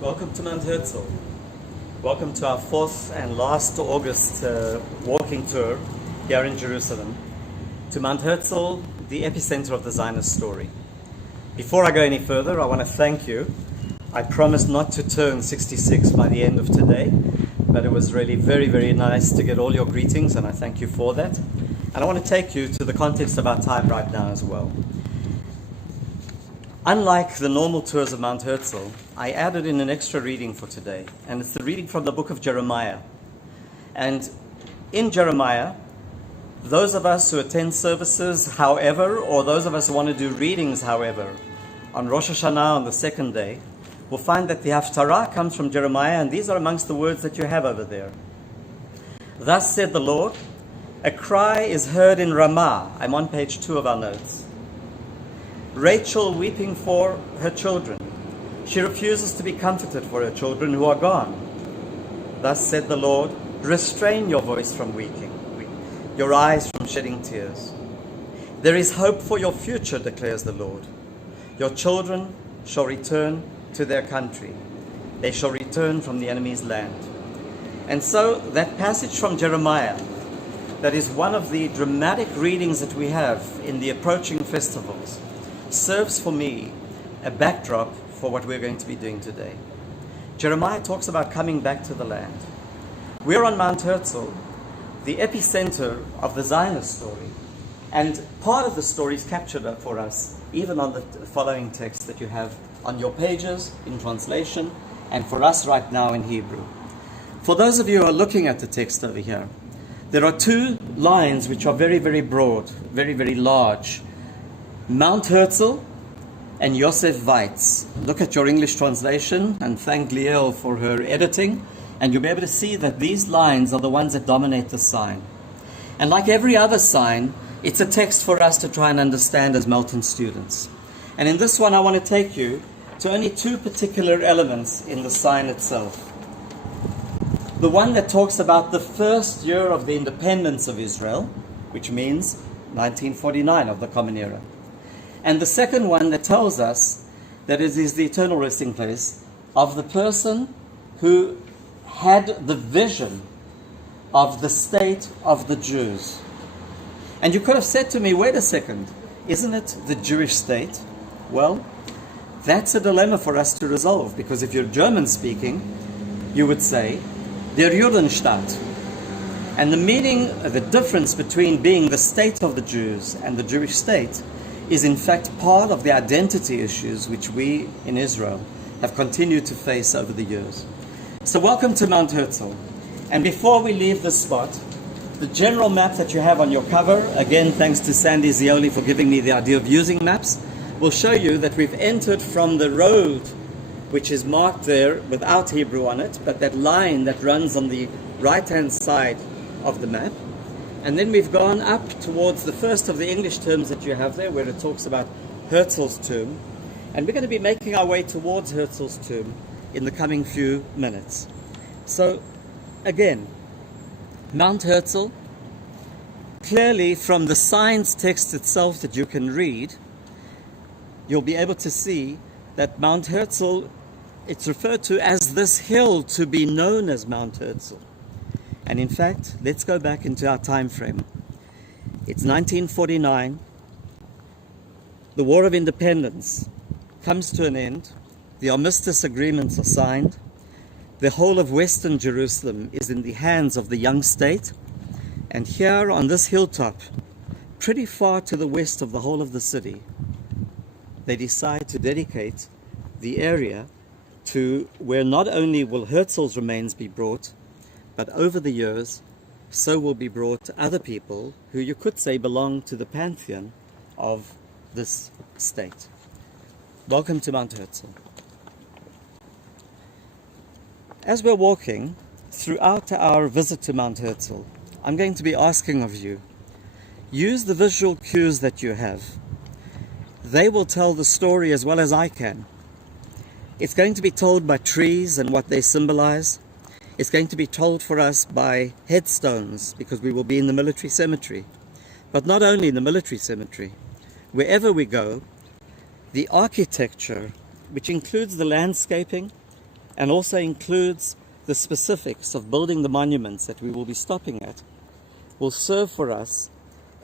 Welcome to Mount Herzl. Welcome to our fourth and last August walking tour here in Jerusalem. To Mount Herzl, the epicenter of the Zionist story. Before I go any further, I want to thank you. I promised not to turn 66 by the end of today, but it was really very, very nice to get all your greetings, and I thank you for that. And I want to take you to the context of our time right now as well. Unlike the normal tours of Mount Herzl, I added in an extra reading for today, and it's the reading from the book of Jeremiah. And in Jeremiah, those of us who attend services, however, or those of us who want to do readings, however, on Rosh Hashanah on the second day, will find that the Haftarah comes from Jeremiah, and these are amongst the words that you have over there. Thus said the Lord, a cry is heard in Ramah. I'm on page 2 of our notes. Rachel weeping for her children. She refuses to be comforted for her children who are gone. Thus said the Lord, restrain your voice from weeping, your eyes from shedding tears. There is hope for your future, declares the Lord. Your children shall return to their country. They shall return from the enemy's land. And so that passage from Jeremiah, that is one of the dramatic readings that we have in the approaching festivals, serves for me a backdrop for what we're going to be doing today. Jeremiah talks about coming back to the land. We're on Mount Herzl, the epicenter of the Zionist story. And part of the story is captured for us, even on the following text that you have on your pages in translation, and for us right now in Hebrew. For those of you who are looking at the text over here, there are two lines which are very, very broad, very, very large. Mount Herzl and Yosef Weitz. Look at your English translation and thank Liel for her editing, and you'll be able to see that these lines are the ones that dominate the sign. And like every other sign, it's a text for us to try and understand as Melton students. And in this one, I want to take you to only two particular elements in the sign itself. The one that talks about the first year of the independence of Israel, which means 1949 of the Common Era. And the second one that tells us that it is the eternal resting place of the person who had the vision of the state of the Jews. And you could have said to me, wait a second, isn't it the Jewish state? Well, that's a dilemma for us to resolve, because if you're German speaking, you would say, der Judenstaat. And the meaning, the difference between being the state of the Jews and the Jewish state is in fact part of the identity issues which we in Israel have continued to face over the years. So welcome to Mount Herzl. And before we leave this spot, the general map that you have on your cover, again thanks to Sandy Zioli for giving me the idea of using maps, will show you that we've entered from the road which is marked there without Hebrew on it, but that line that runs on the right-hand side of the map. And then we've gone up towards the first of the English terms that you have there, where it talks about Herzl's tomb. And we're going to be making our way towards Herzl's tomb in the coming few minutes. So, again, Mount Herzl, clearly from the signs text itself that you can read, you'll be able to see that Mount Herzl, it's referred to as this hill to be known as Mount Herzl. And in fact, let's go back into our time frame. It's 1949. The War of Independence comes to an end. The armistice agreements are signed. The whole of Western Jerusalem is in the hands of the young state. And here on this hilltop, pretty far to the west of the whole of the city, they decide to dedicate the area to where not only will Herzl's remains be brought, but over the years, so will be brought other people who you could say belong to the pantheon of this state. Welcome to Mount Herzl. As we're walking throughout our visit to Mount Herzl, I'm going to be asking of you, use the visual cues that you have. They will tell the story as well as I can. It's going to be told by trees and what they symbolize. It's going to be told for us by headstones, because we will be in the military cemetery. But not only in the military cemetery. Wherever we go, the architecture, which includes the landscaping and also includes the specifics of building the monuments that we will be stopping at, will serve for us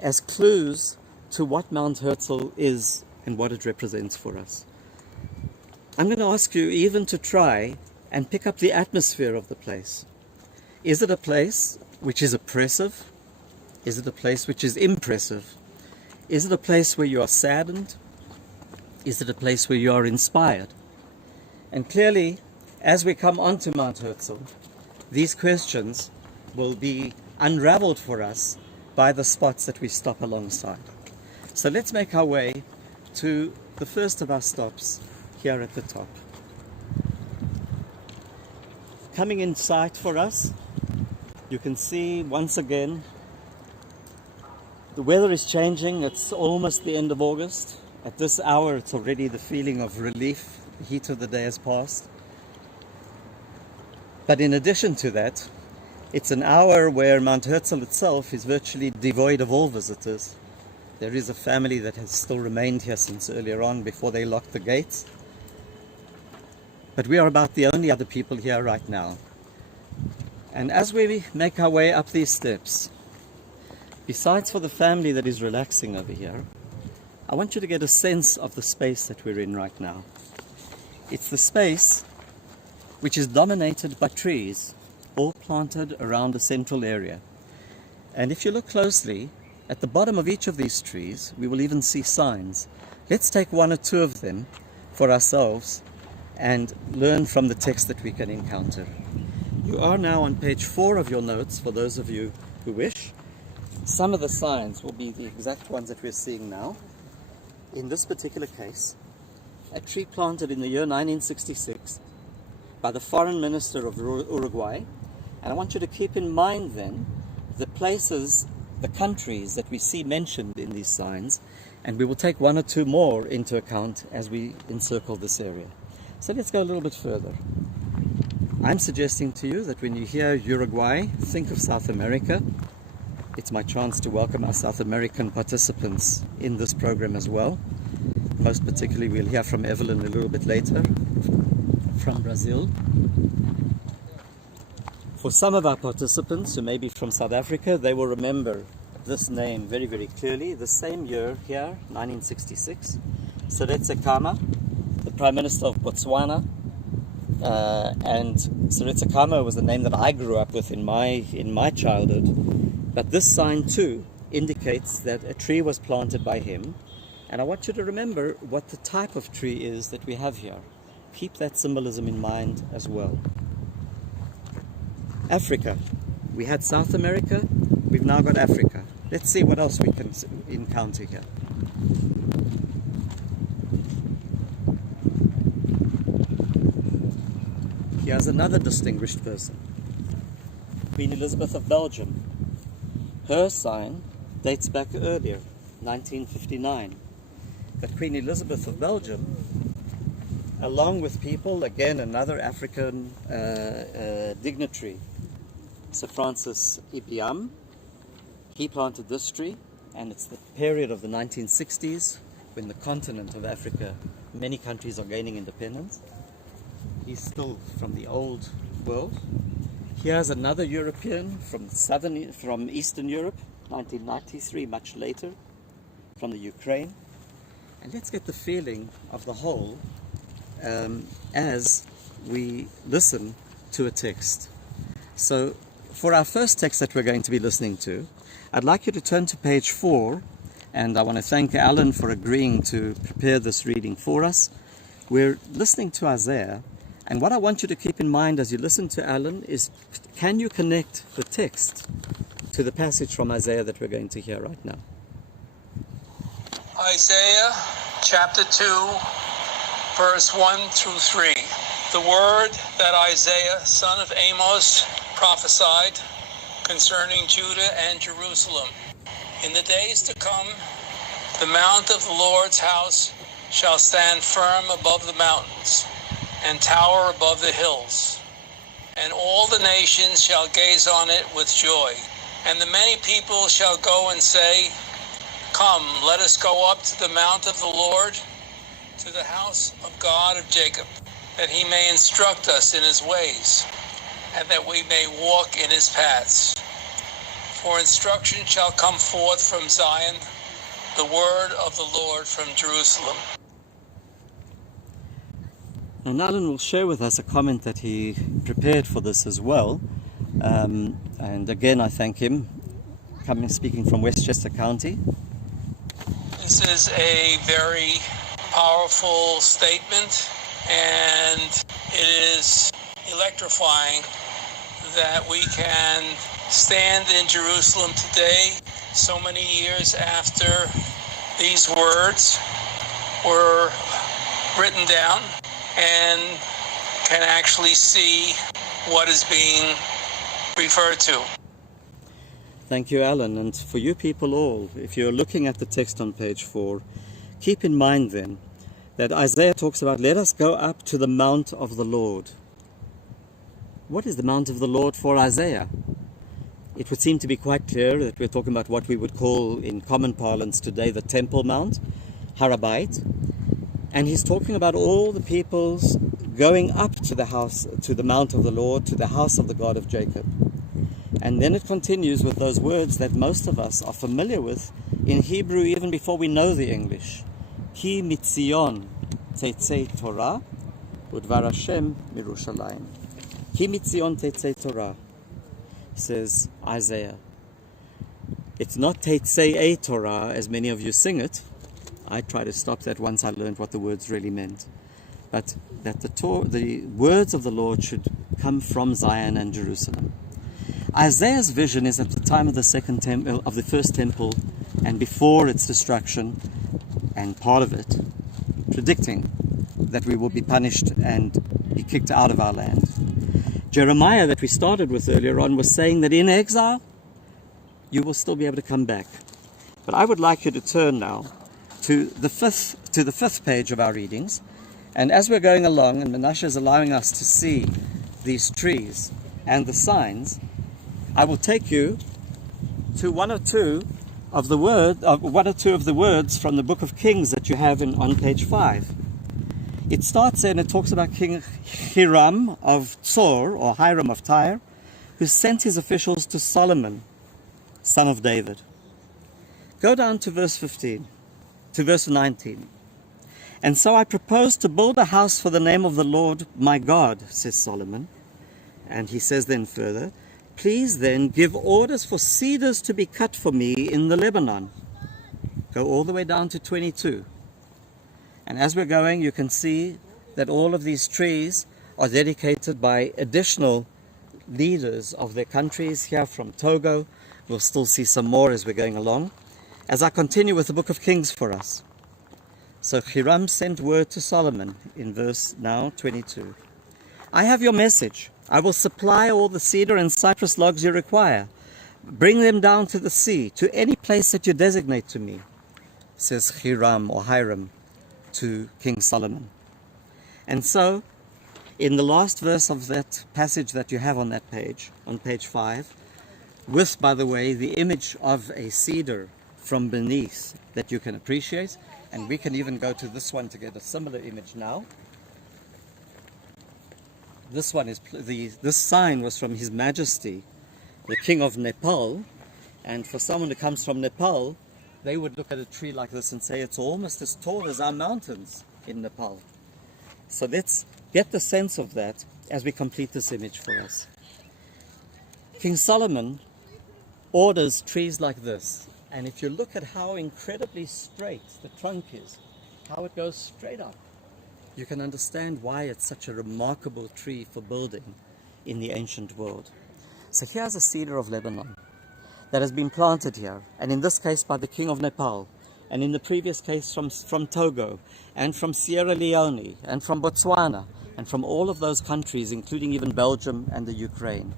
as clues to what Mount Herzl is and what it represents for us. I'm going to ask you even to try and pick up the atmosphere of the place. Is it a place which is oppressive? Is it a place which is impressive? Is it a place where you are saddened? Is it a place where you are inspired? And clearly, as we come onto Mount Herzl, these questions will be unraveled for us by the spots that we stop alongside. So let's make our way to the first of our stops here at the top. Coming in sight for us, you can see once again the weather is changing. It's almost the end of August. At this hour, it's already the feeling of relief. The heat of the day has passed. But in addition to that, it's an hour where Mount Herzl itself is virtually devoid of all visitors. There is a family that has still remained here since earlier on, before they locked the gates. But we are about the only other people here right now. And as we make our way up these steps, besides for the family that is relaxing over here, I want you to get a sense of the space that we're in right now. It's the space which is dominated by trees, all planted around the central area. And if you look closely, at the bottom of each of these trees, we will even see signs. Let's take one or two of them for ourselves and learn from the text that we can encounter. You are now on page 4 of your notes, for those of you who wish. Some of the signs will be the exact ones that we're seeing now. In this particular case, a tree planted in the year 1966 by the foreign minister of Uruguay. And I want you to keep in mind then the places, the countries that we see mentioned in these signs, and we will take one or two more into account as we encircle this area. So let's go a little bit further. I'm suggesting to you that when you hear Uruguay, think of South America. It's my chance to welcome our South American participants in this program as well. Most particularly, we'll hear from Evelyn a little bit later, from Brazil. For some of our participants who may be from South Africa, they will remember this name very, very clearly. The same year here, 1966, Seretse Khama, the Prime Minister of Botswana, and Seretse Khama was the name that I grew up with in my childhood. But this sign too indicates that a tree was planted by him. And I want you to remember what the type of tree is that we have here. Keep that symbolism in mind as well. Africa. We had South America, we've now got Africa. Let's see what else we can encounter here. Here's another distinguished person. Queen Elizabeth of Belgium. Her sign dates back earlier, 1959. But Queen Elizabeth of Belgium, along with people, again another African dignitary, Sir Francis Ibiam, he planted this tree, and it's the period of the 1960s when the continent of Africa, many countries are gaining independence. He's still from the old world. Here's another European from Eastern Europe, 1993, much later, from the Ukraine. And let's get the feeling of the whole as we listen to a text. So for our first text that we're going to be listening to, I'd like you to turn to page 4, and I want to thank Alan for agreeing to prepare this reading for us. We're listening to Isaiah, and what I want you to keep in mind as you listen to Alan is, can you connect the text to the passage from Isaiah that we're going to hear right now? Isaiah chapter 2, verse 1 through 3. The word that Isaiah, son of Amos, prophesied concerning Judah and Jerusalem. In the days to come, the mount of the Lord's house shall stand firm above the mountains and tower above the hills. And all the nations shall gaze on it with joy. And the many people shall go and say, Come, let us go up to the mount of the Lord, to the house of God of Jacob. that he may instruct us in his ways, and that we may walk in his paths. For instruction shall come forth from Zion, the word of the Lord from Jerusalem. And Alan will share with us a comment that he prepared for this as well. And again, I thank him, speaking from Westchester County. This is a very powerful statement, and it is electrifying that we can stand in Jerusalem today, so many years after these words were written down, and can actually see what is being referred to. Thank you, Alan. And for you people all, if you're looking at the text on page 4, keep in mind then that Isaiah talks about, let us go up to the mount of the Lord. What is the mount of the Lord for Isaiah? It would seem to be quite clear that we're talking about what we would call in common parlance today the Temple Mount, Harabait. And he's talking about all the peoples going up to the house, to the mount of the Lord, to the house of the God of Jacob. And then it continues with those words that most of us are familiar with in Hebrew even before we know the English. Ki mitzion tetzei Torah udvar Hashem mirushalayim. Ki mitzion tetzei Torah, says Isaiah. It's not tetzei a Torah as many of you sing it. I tried to stop that once I learned what the words really meant. But that the words of the Lord should come from Zion and Jerusalem. Isaiah's vision is at the time of the first temple, and before its destruction, and part of it, predicting that we will be punished and be kicked out of our land. Jeremiah, that we started with earlier on, was saying that in exile, you will still be able to come back. But I would like you to turn now to the fifth page of our readings. And as we're going along, and Menashe is allowing us to see these trees and the signs, I will take you to one or two of the words from the book of Kings that you have on page 5. It starts there and it talks about King Hiram of Tzor, or Hiram of Tyre, who sent his officials to Solomon, son of David. Go down to verse 19. And so I propose to build a house for the name of the Lord my God, says Solomon. And he says then further, please then give orders for cedars to be cut for me in the Lebanon. Go all the way down to 22. And as we're going, you can see that all of these trees are dedicated by additional leaders of their countries here from Togo. We'll still see some more as we're going along, as I continue with the book of Kings for us. So Hiram sent word to Solomon in verse now 22. I have your message. I will supply all the cedar and cypress logs you require. Bring them down to the sea, to any place that you designate to me, says Hiram or Hiram to King Solomon. And so, in the last verse of that passage that you have on that page, on page 5, with, by the way, the image of a cedar from beneath that you can appreciate, and we can even go to this one to get a similar image now. This one is this sign was from His Majesty, the King of Nepal, and for someone who comes from Nepal, they would look at a tree like this and say it's almost as tall as our mountains in Nepal. So let's get the sense of that as we complete this image for us. King Solomon orders trees like this, and if you look at how incredibly straight the trunk is, how it goes straight up, you can understand why it's such a remarkable tree for building in the ancient world. So here's a cedar of Lebanon that has been planted here, and in this case by the King of Nepal, and in the previous case from Togo, and from Sierra Leone, and from Botswana, and from all of those countries, including even Belgium and the Ukraine.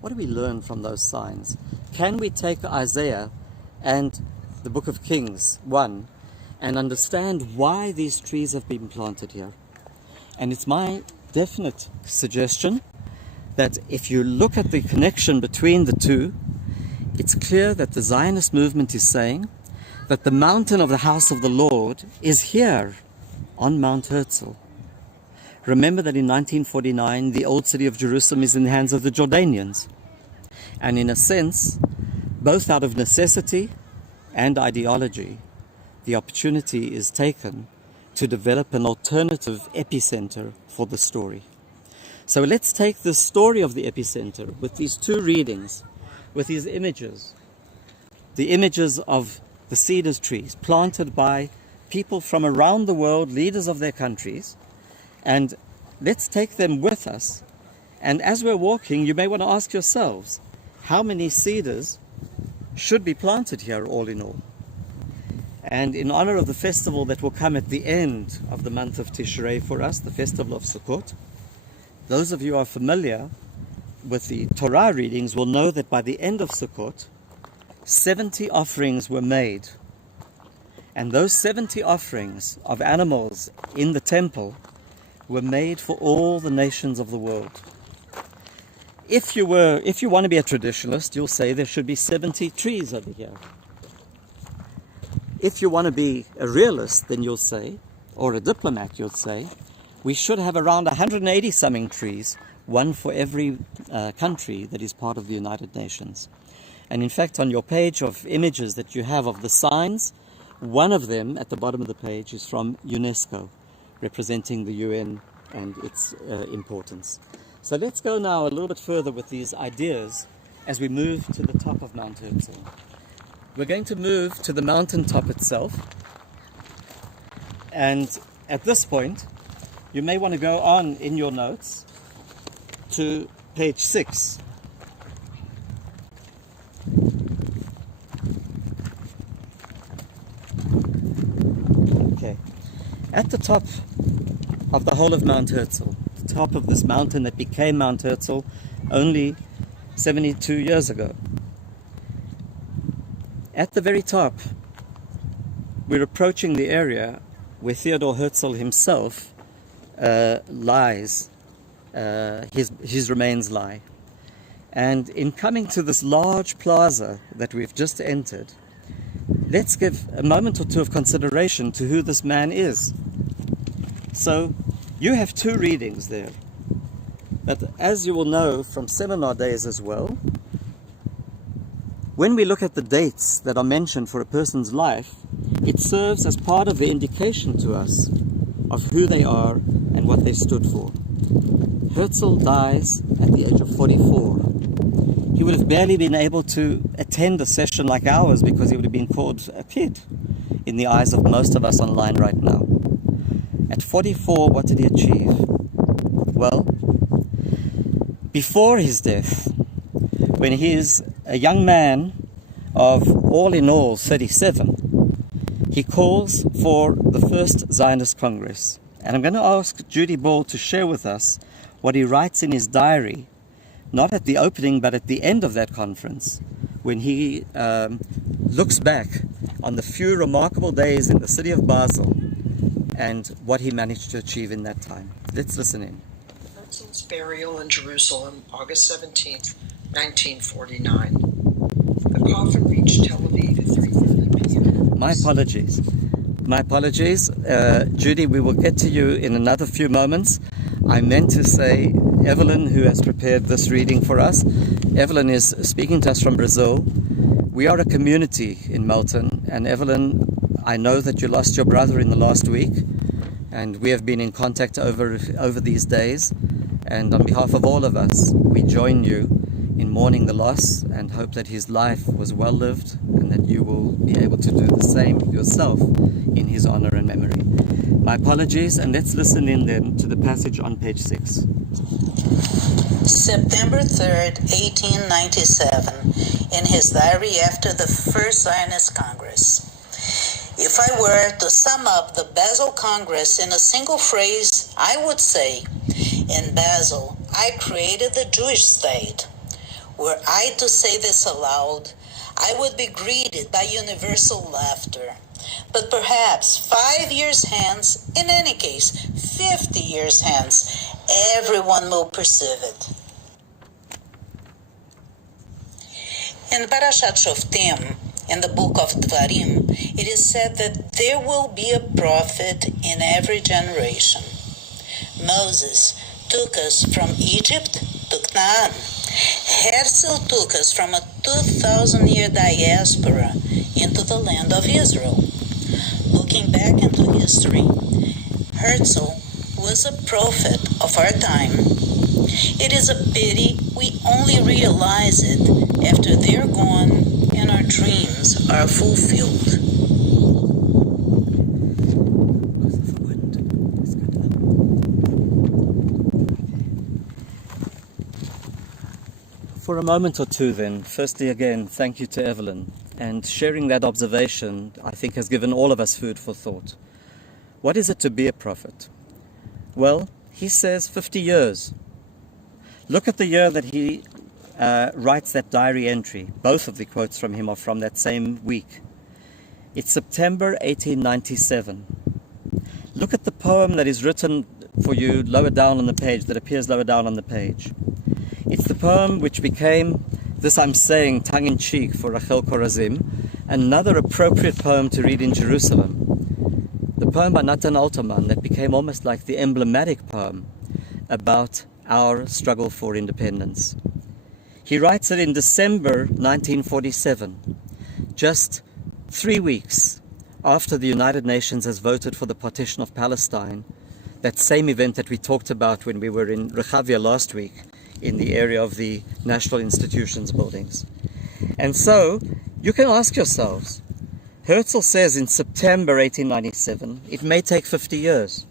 What do we learn from those signs? Can we take Isaiah and the book of Kings 1 and understand why these trees have been planted here? And it's my definite suggestion that if you look at the connection between the two, it's clear that the Zionist movement is saying that the mountain of the house of the Lord is here on Mount Herzl, Remember that in 1949, the old city of Jerusalem is in the hands of the Jordanians. And in a sense, both out of necessity and ideology, the opportunity is taken to develop an alternative epicenter for the story. So let's take the story of the epicenter with these two readings, with these images, the images of the cedar trees planted by people from around the world, leaders of their countries, and let's take them with us. And as we're walking, you may want to ask yourselves, how many cedars should be planted here all in all? And in honor of the festival that will come at the end of the month of Tishrei for us, the festival of Sukkot, those of you who are familiar with the Torah readings will know that by the end of Sukkot, 70 offerings were made. And those 70 offerings of animals in the temple were made for all the nations of the world. If you want to be a traditionalist, you'll say there should be 70 trees over here. If you want to be a realist, then you'll say, or a diplomat, you'll say, we should have around 180 something trees, one for every country that is part of the United Nations. And in fact, on your page of images that you have of the signs, one of them at the bottom of the page is from UNESCO, representing the UN and its importance. So let's go now a little bit further with these ideas as we move to the top of Mount Herzl. We're going to move to the mountaintop itself. And at this point, you may want to go on in your notes to page 6. Okay. At the top of the whole of Mount Herzl, the top of this mountain that became Mount Herzl only 72 years ago. At the very top, we're approaching the area where Theodor Herzl himself lies, his remains lie. And in coming to this large plaza that we've just entered, let's give a moment or two of consideration to who this man is. So, you have two readings there. But as you will know from seminar days as well, when we look at the dates that are mentioned for a person's life, it serves as part of the indication to us of who they are and what they stood for. Herzl dies at the age of 44. He would have barely been able to attend a session like ours because he would have been called a kid in the eyes of most of us online right now. At 44, what did he achieve? Well, before his death, when he is a young man of all in all 37, he calls for the first Zionist Congress. And I'm going to ask Judy Ball to share with us what he writes in his diary, not at the opening but at the end of that conference, when he looks back on the few remarkable days in the city of Basel and what he managed to achieve in that time. Let's listen in. Herzl's burial in Jerusalem, August 17th, 1949. The coffin reached Tel Aviv at 3:30 p.m. My apologies. My apologies. Judy, we will get to you in another few moments. I meant to say Evelyn, who has prepared this reading for us. Evelyn is speaking to us from Brazil. We are a community in Melton, and Evelyn, I know that you lost your brother in the last week, and we have been in contact over these days. And on behalf of all of us, we join you in mourning the loss and hope that his life was well lived and that you will be able to do the same yourself in his honor and memory. My apologies, and let's listen in then to the passage on page 6. September 3rd, 1897, in his diary after the First Zionist Congress. If I were to sum up the Basel Congress in a single phrase, I would say, in Basel, I created the Jewish state. Were I to say this aloud, I would be greeted by universal laughter. But perhaps 5 years hence, in any case, 50 years hence, everyone will perceive it. In Parashat Shoftim, in the book of Dvarim, it is said that there will be a prophet in every generation. Moses took us from Egypt to Canaan. Herzl took us from a 2,000-year diaspora into the land of Israel. Looking back into history, Herzl was a prophet of our time. It is a pity we only realize it after they're gone and our dreams are fulfilled. For a moment or two then, firstly again, thank you to Evelyn. And sharing that observation, I think, has given all of us food for thought. What is it to be a prophet? Well, he says 50 years. Look at the year that he writes that diary entry. Both of the quotes from him are from that same week. It's September 1897. Look at the poem that is written for you lower down on the page, that appears lower down on the page. It's the poem which became, this I'm saying tongue-in-cheek for Rachel Korazim, another appropriate poem to read in Jerusalem. The poem by Natan Alterman that became almost like the emblematic poem about our struggle for independence. He writes it in December 1947, just 3 weeks after the United Nations has voted for the partition of Palestine, that same event that we talked about when we were in Rehavia last week, in the area of the National Institutions buildings. And so, you can ask yourselves, Herzl says in September 1897, it may take 50 years.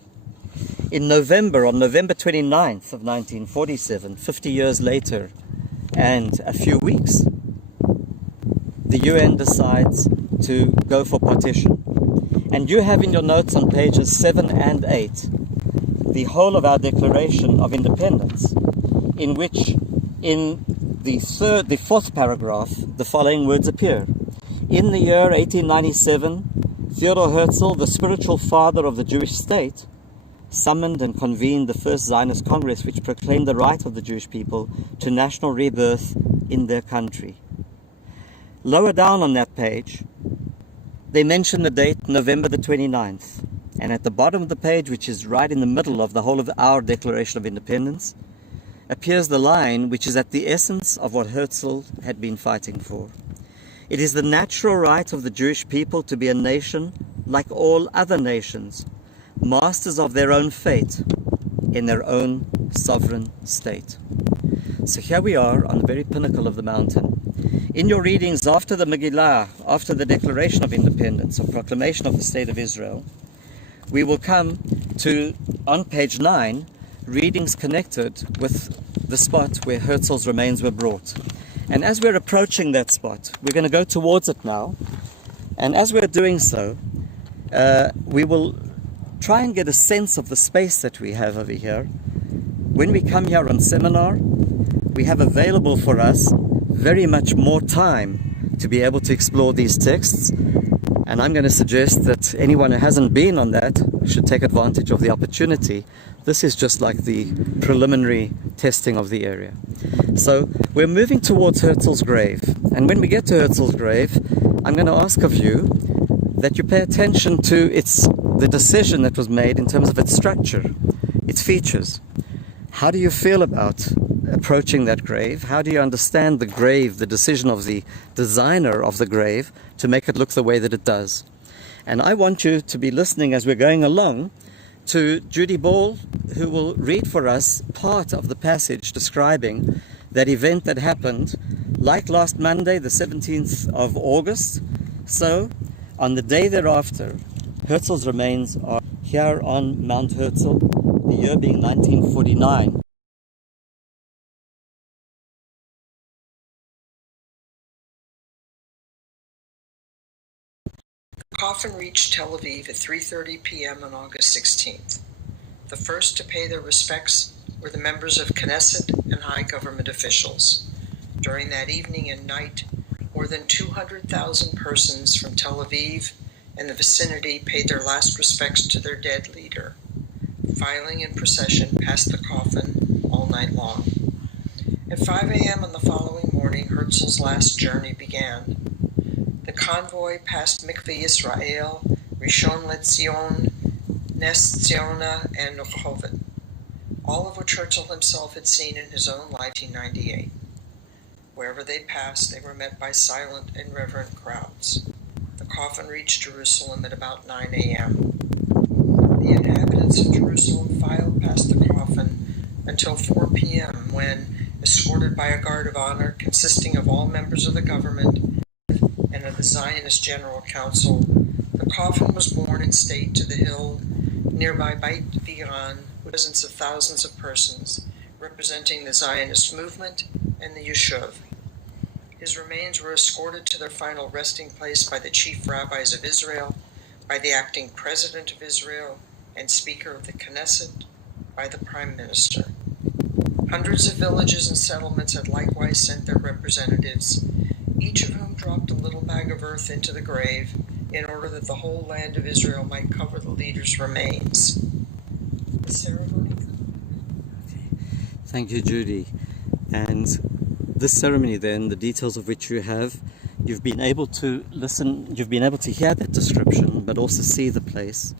In November, on November 29th of 1947, 50 years later, and a few weeks, the UN decides to go for partition. And you have in your notes on pages 7 and 8, the whole of our Declaration of Independence, in which, in the fourth paragraph, the following words appear. In the year 1897, Theodor Herzl, the spiritual father of the Jewish state, summoned and convened the first Zionist Congress, which proclaimed the right of the Jewish people to national rebirth in their country. Lower down on that page, they mention the date November the 29th. And at the bottom of the page, which is right in the middle of the whole of our Declaration of Independence, appears the line which is at the essence of what Herzl had been fighting for. It is the natural right of the Jewish people to be a nation like all other nations, masters of their own fate in their own sovereign state. So here we are on the very pinnacle of the mountain. In your readings after the Megillah, after the Declaration of Independence or Proclamation of the State of Israel, we will come to, on page 9, readings connected with the spot where Herzl's remains were brought. And as we're approaching that spot, we're going to go towards it now. And as we're doing so, we will try and get a sense of the space that we have over here. When we come here on seminar, we have available for us very much more time to be able to explore these texts. And I'm going to suggest that anyone who hasn't been on that should take advantage of the opportunity. This is just like the preliminary testing of the area. So we're moving towards Herzl's grave. And when we get to Herzl's grave, I'm going to ask of you that you pay attention to the decision that was made in terms of its structure, its features. How do you feel about approaching that grave? How do you understand the grave, the decision of the designer of the grave to make it look the way that it does? And I want you to be listening as we're going along to Judy Ball, who will read for us part of the passage describing that event that happened like last Monday, the 17th of August. So on the day thereafter, Herzl's remains are here on Mount Herzl, the year being 1949. The coffin reached Tel Aviv at 3:30 p.m. on August 16th. The first to pay their respects were the members of Knesset and high government officials. During that evening and night, more than 200,000 persons from Tel Aviv and the vicinity paid their last respects to their dead leader, filing in procession past the coffin all night long. At 5 a.m. on the following morning, Herzl's last journey began. The convoy passed Mikveh Yisrael, Rishon LeZion, Nes Ziona, and Rehovot. all of which Herzl himself had seen in his own life in 1998. Wherever they passed, they were met by silent and reverent crowds. The coffin reached Jerusalem at about 9 a.m. The inhabitants of Jerusalem filed past the coffin until 4 p.m. when, escorted by a guard of honor consisting of all members of the government and of the Zionist General Council, the coffin was borne in state to the hill nearby Beit Viran, with presence of thousands of persons representing the Zionist movement and the Yeshuv. His remains were escorted to their final resting place by the chief rabbis of Israel, by the acting president of Israel and speaker of the Knesset, by the prime minister. Hundreds of villages and settlements had likewise sent their representatives, each of whom dropped a little bag of earth into the grave in order that the whole land of Israel might cover the leader's remains. The ceremony. Thank you, Judy. And this ceremony then, the details of which you've been able to listen, you've been able to hear that description, but also see the place.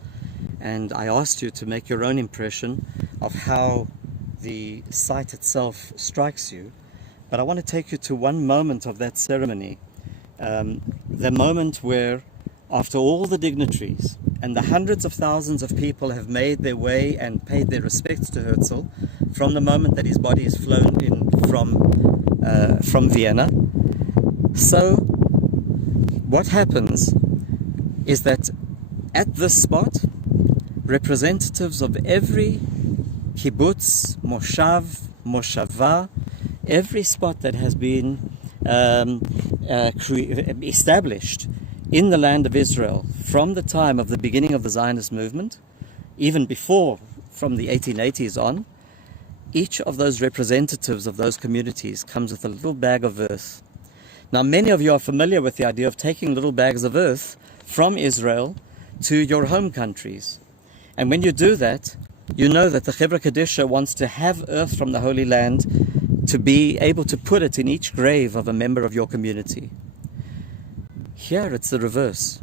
And I asked you to make your own impression of how the site itself strikes you. But I want to take you to one moment of that ceremony, the moment where, after all the dignitaries and the hundreds of thousands of people have made their way and paid their respects to Herzl, from the moment that his body is flown in from Vienna. So what happens is that at this spot, representatives of every kibbutz, moshav, moshava, every spot that has been established in the land of Israel from the time of the beginning of the Zionist movement, even before, from the 1880s on, each of those representatives of those communities comes with a little bag of earth. Now, many of you are familiar with the idea of taking little bags of earth from Israel to your home countries. And when you do that, you know that the Chevra Kadisha wants to have earth from the Holy Land to be able to put it in each grave of a member of your community. Here it's the reverse.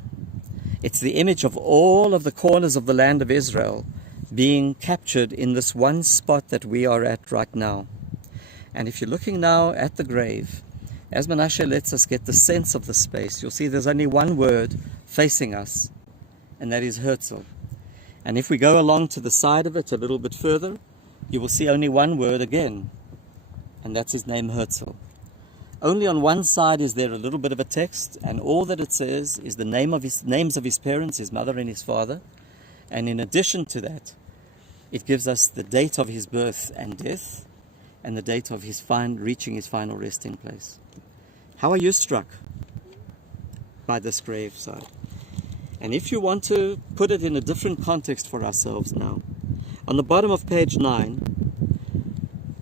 It's the image of all of the corners of the land of Israel being captured in this one spot that we are at right now. And if you're looking now at the grave, as Menashe lets us get the sense of the space, you'll see there's only one word facing us, and that is Herzl. And if we go along to the side of it a little bit further, you will see only one word again, and that's his name, Herzl. Only on one side is there a little bit of a text, and all that it says is the names of his parents, his mother and his father. And in addition to that, it gives us the date of his birth and death, and the date of his reaching his final resting place. How are you struck by this graveside? And if you want to put it in a different context for ourselves now, on the bottom of page 9,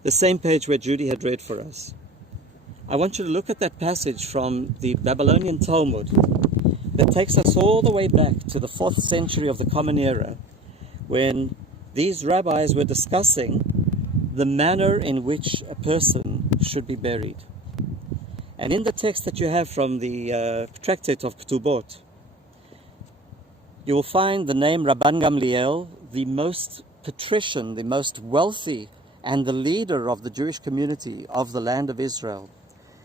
the same page where Judy had read for us, I want you to look at that passage from the Babylonian Talmud that takes us all the way back to the 4th century of the Common Era, when these rabbis were discussing the manner in which a person should be buried. And in the text that you have from the tractate of Ketubot, you will find the name Rabban Gamliel, the most patrician, the most wealthy, and the leader of the Jewish community of the land of Israel.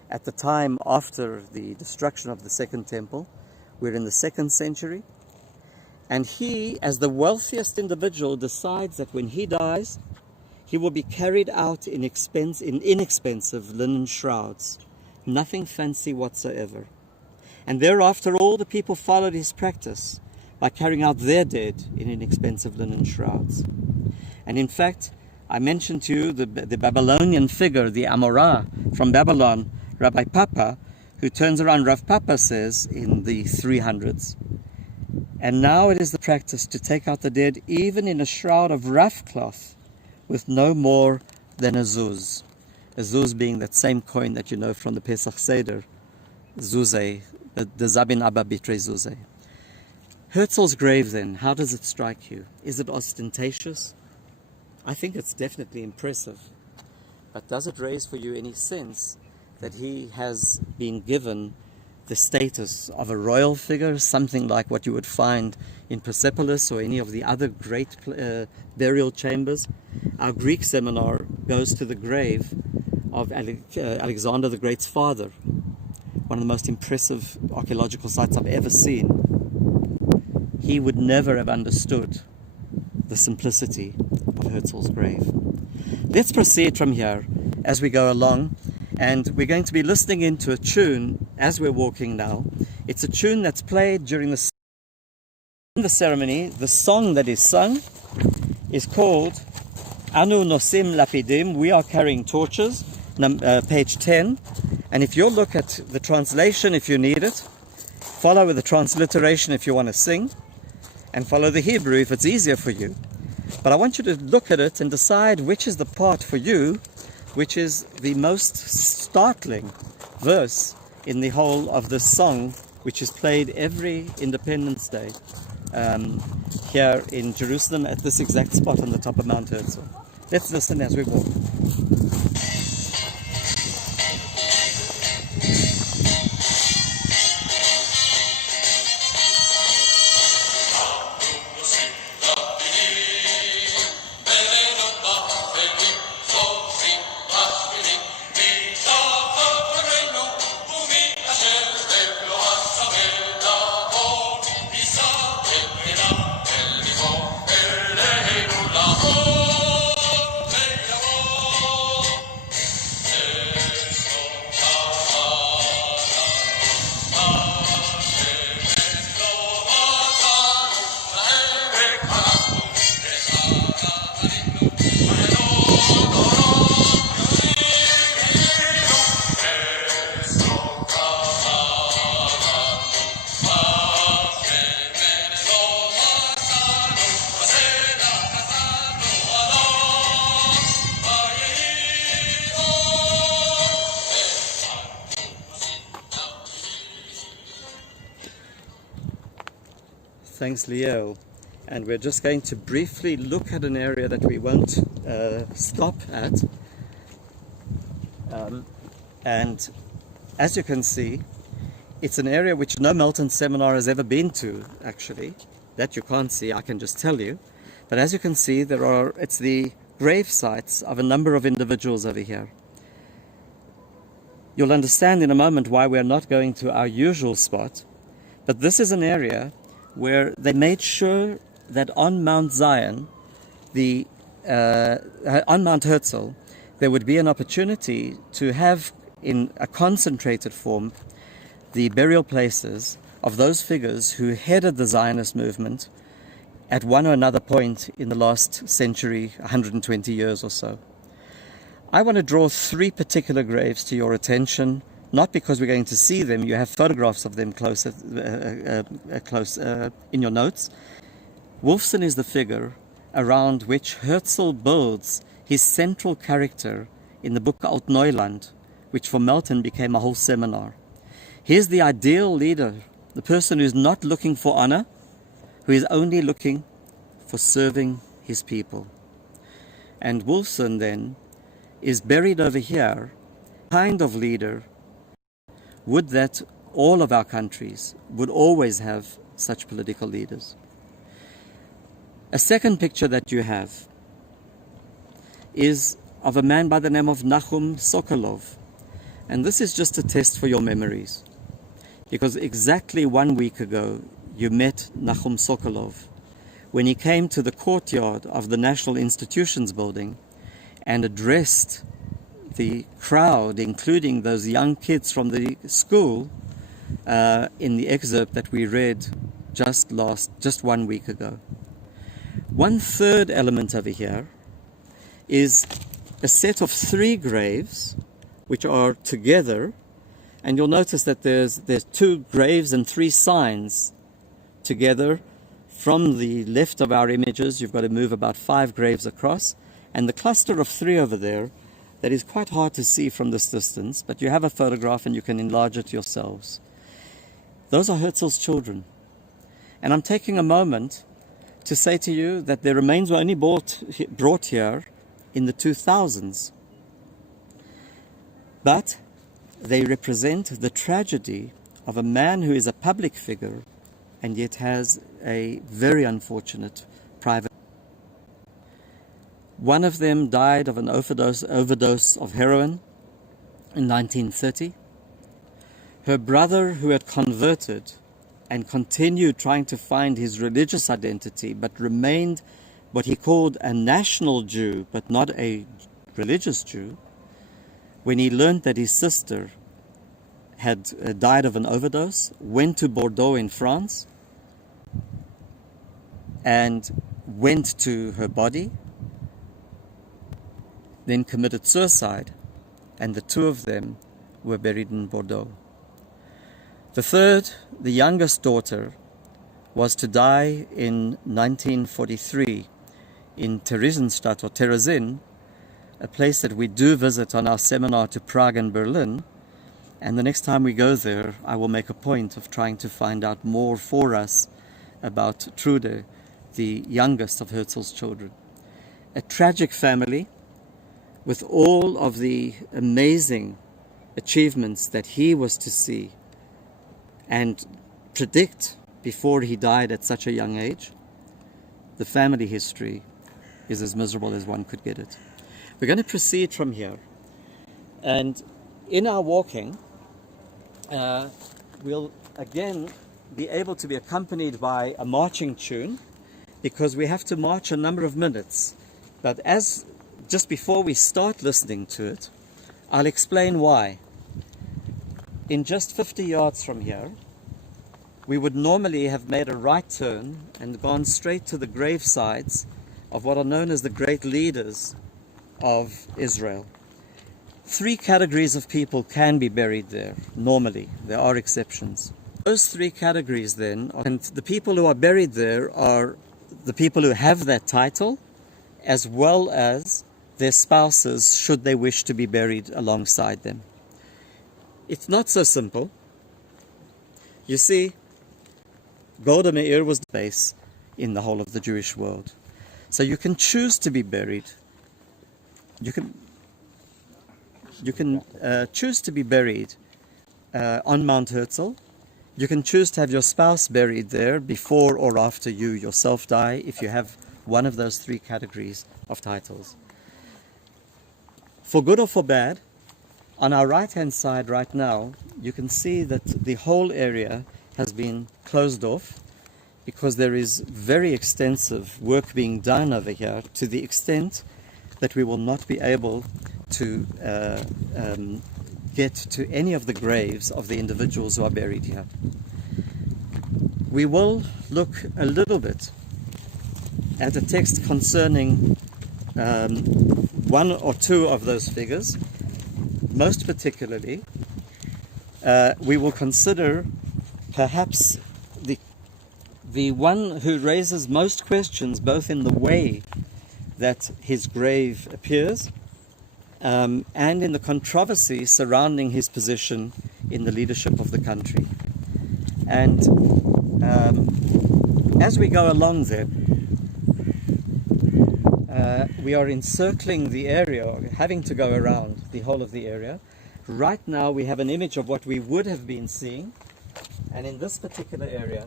At the time after the destruction of the Second Temple, we're in the 2nd century, and he, as the wealthiest individual, decides that when he dies, he will be carried out in inexpensive linen shrouds, nothing fancy whatsoever. And thereafter, all the people followed his practice by carrying out their dead in inexpensive linen shrouds. And in fact, I mentioned to you the Babylonian figure, the Amorah from Babylon, Rabbi Papa, who turns around, Rav Papa says, in the 300s. And now it is the practice to take out the dead even in a shroud of rough cloth with no more than a zuz. A zuz being that same coin that you know from the Pesach Seder, zuzeh, the Zabin Abba Bitre zuzeh. Herzl's grave then, how does it strike you? Is it ostentatious? I think it's definitely impressive. But does it raise for you any sense that he has been given the status of a royal figure, something like what you would find in Persepolis or any of the other great burial chambers. Our Greek seminar goes to the grave of Alexander the Great's father, one of the most impressive archaeological sites I've ever seen. He would never have understood the simplicity of Herzl's grave. Let's proceed from here as we go along, and we're going to be listening into a tune as we're walking now. It's a tune that's played during the ceremony. The song that is sung is called Anu Nosim Lapidim, we are carrying torches, page 10. And if you'll look at the translation if you need it, follow with the transliteration if you want to sing, and follow the Hebrew if it's easier for you. But I want you to look at it and decide which is the part for you, which is the most startling verse in the whole of this song, which is played every Independence Day here in Jerusalem at this exact spot on the top of Mount Herzl. Let's listen as we walk. Thanks, Leo. And we're just going to briefly look at an area that we won't stop at. And as you can see, it's an area which no Melton seminar has ever been to, actually. That you can't see, I can just tell you. But as you can see, it's the grave sites of a number of individuals over here. You'll understand in a moment why we're not going to our usual spot. But this is an area where they made sure that on Mount Zion, on Mount Herzl, there would be an opportunity to have in a concentrated form the burial places of those figures who headed the Zionist movement at one or another point in the last century, 120 years or so. I want to draw three particular graves to your attention, not because we're going to see them. You have photographs of them close in your notes. Wolfson is the figure around which Herzl builds his central character in the book Alt Neuland, which for Melton became a whole seminar. Here's the ideal leader, the person who's not looking for honor, who is only looking for serving his people. And Wolfson then is buried over here, kind of leader. Would that all of our countries would always have such political leaders. A second picture that you have is of a man by the name of Nachum Sokolov. And this is just a test for your memories. Because exactly 1 week ago, you met Nachum Sokolov when he came to the courtyard of the National Institutions building and addressed the crowd, including those young kids from the school, in the excerpt that we read just 1 week ago. One third element over here is a set of three graves which are together, and you'll notice that there's two graves and three signs together. From the left of our images, you've got to move about 5 graves across, and the cluster of 3 over there, that is quite hard to see from this distance, but you have a photograph and you can enlarge it yourselves. Those are Herzl's children. And I'm taking a moment to say to you that their remains were only brought here in the 2000s. But they represent the tragedy of a man who is a public figure and yet has a very unfortunate private. One of them died of an overdose of heroin in 1930. Her brother, who had converted and continued trying to find his religious identity, but remained what he called a national Jew, but not a religious Jew, when he learned that his sister had died of an overdose, went to Bordeaux in France and went to her body, then committed suicide, and the two of them were buried in Bordeaux. The third, the youngest daughter, was to die in 1943 in Theresienstadt or Terezin, a place that we do visit on our seminar to Prague and Berlin. And the next time we go there, I will make a point of trying to find out more for us about Trude, the youngest of Herzl's children. A tragic family with all of the amazing achievements that he was to see and predict before he died at such a young age. The family history is as miserable as one could get it. We're going to proceed from here, and in our walking we'll again be able to be accompanied by a marching tune, because we have to march a number of minutes. But just before we start listening to it, I'll explain why. In just 50 yards from here, we would normally have made a right turn and gone straight to the gravesides of what are known as the great leaders of Israel. 3 categories of people can be buried there, normally. There are exceptions. Those 3 categories then, and the people who are buried there are the people who have that title, as well as their spouses, should they wish to be buried alongside them. It's not so simple. You see, Golda Meir was the base in the whole of the Jewish world. So you can choose to be buried. You can choose to be buried on Mount Herzl. You can choose to have your spouse buried there before or after you yourself die, if you have one of those 3 categories of titles. For good or for bad, on our right-hand side right now, you can see that the whole area has been closed off, because there is very extensive work being done over here, to the extent that we will not be able to get to any of the graves of the individuals who are buried here. We will look a little bit at a text concerning 1 or 2 of those figures. Most particularly, we will consider perhaps the one who raises most questions, both in the way that his grave appears and in the controversy surrounding his position in the leadership of the country. And as we go along there, we are encircling the area, or having to go around the whole of the area. Right now we have an image of what we would have been seeing, and in this particular area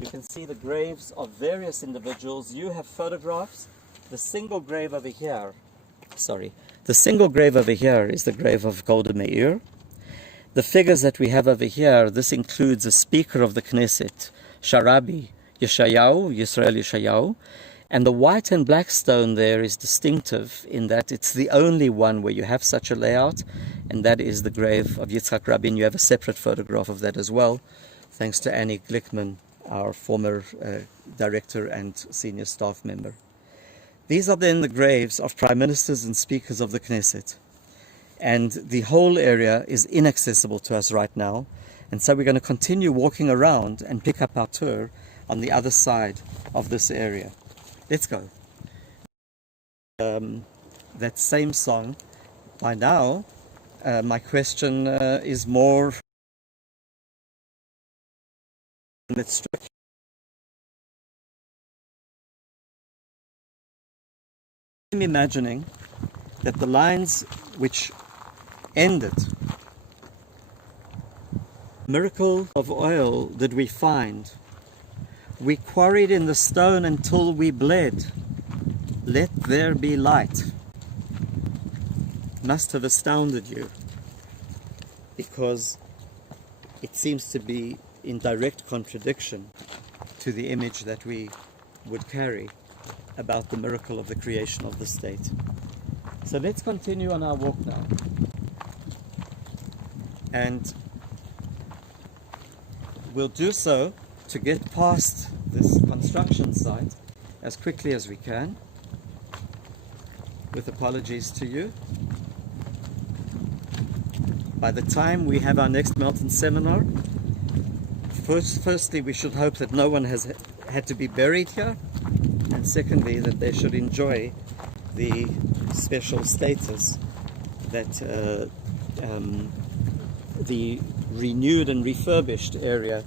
you can see the graves of various individuals. You have photographs. The single grave over here is the grave of Golda Meir. The figures that we have over here, this includes a speaker of the Knesset, Sharabi Yeshayahu, Yisrael Yeshayahu, and the white and black stone there is distinctive in that it's the only one where you have such a layout, and that is the grave of Yitzhak Rabin. You have a separate photograph of that as well, thanks to Annie Glickman, our former director and senior staff member. These are then the graves of prime ministers and speakers of the Knesset. And the whole area is inaccessible to us right now. And so we're going to continue walking around and pick up our tour on the other side of this area. Let's go. That same song. By now, my question is more... Let's I'm imagining that the lines which ended miracle of oil did we find? We quarried in the stone until we bled. Let there be light. Must have astounded you, because it seems to be in direct contradiction to the image that we would carry about the miracle of the creation of the state. So let's continue on our walk now. And we'll do so to get past this construction site as quickly as we can, with apologies to you. By the time we have our next mountain seminar, firstly, we should hope that no one has had to be buried here, and secondly, that they should enjoy the special status that the renewed and refurbished area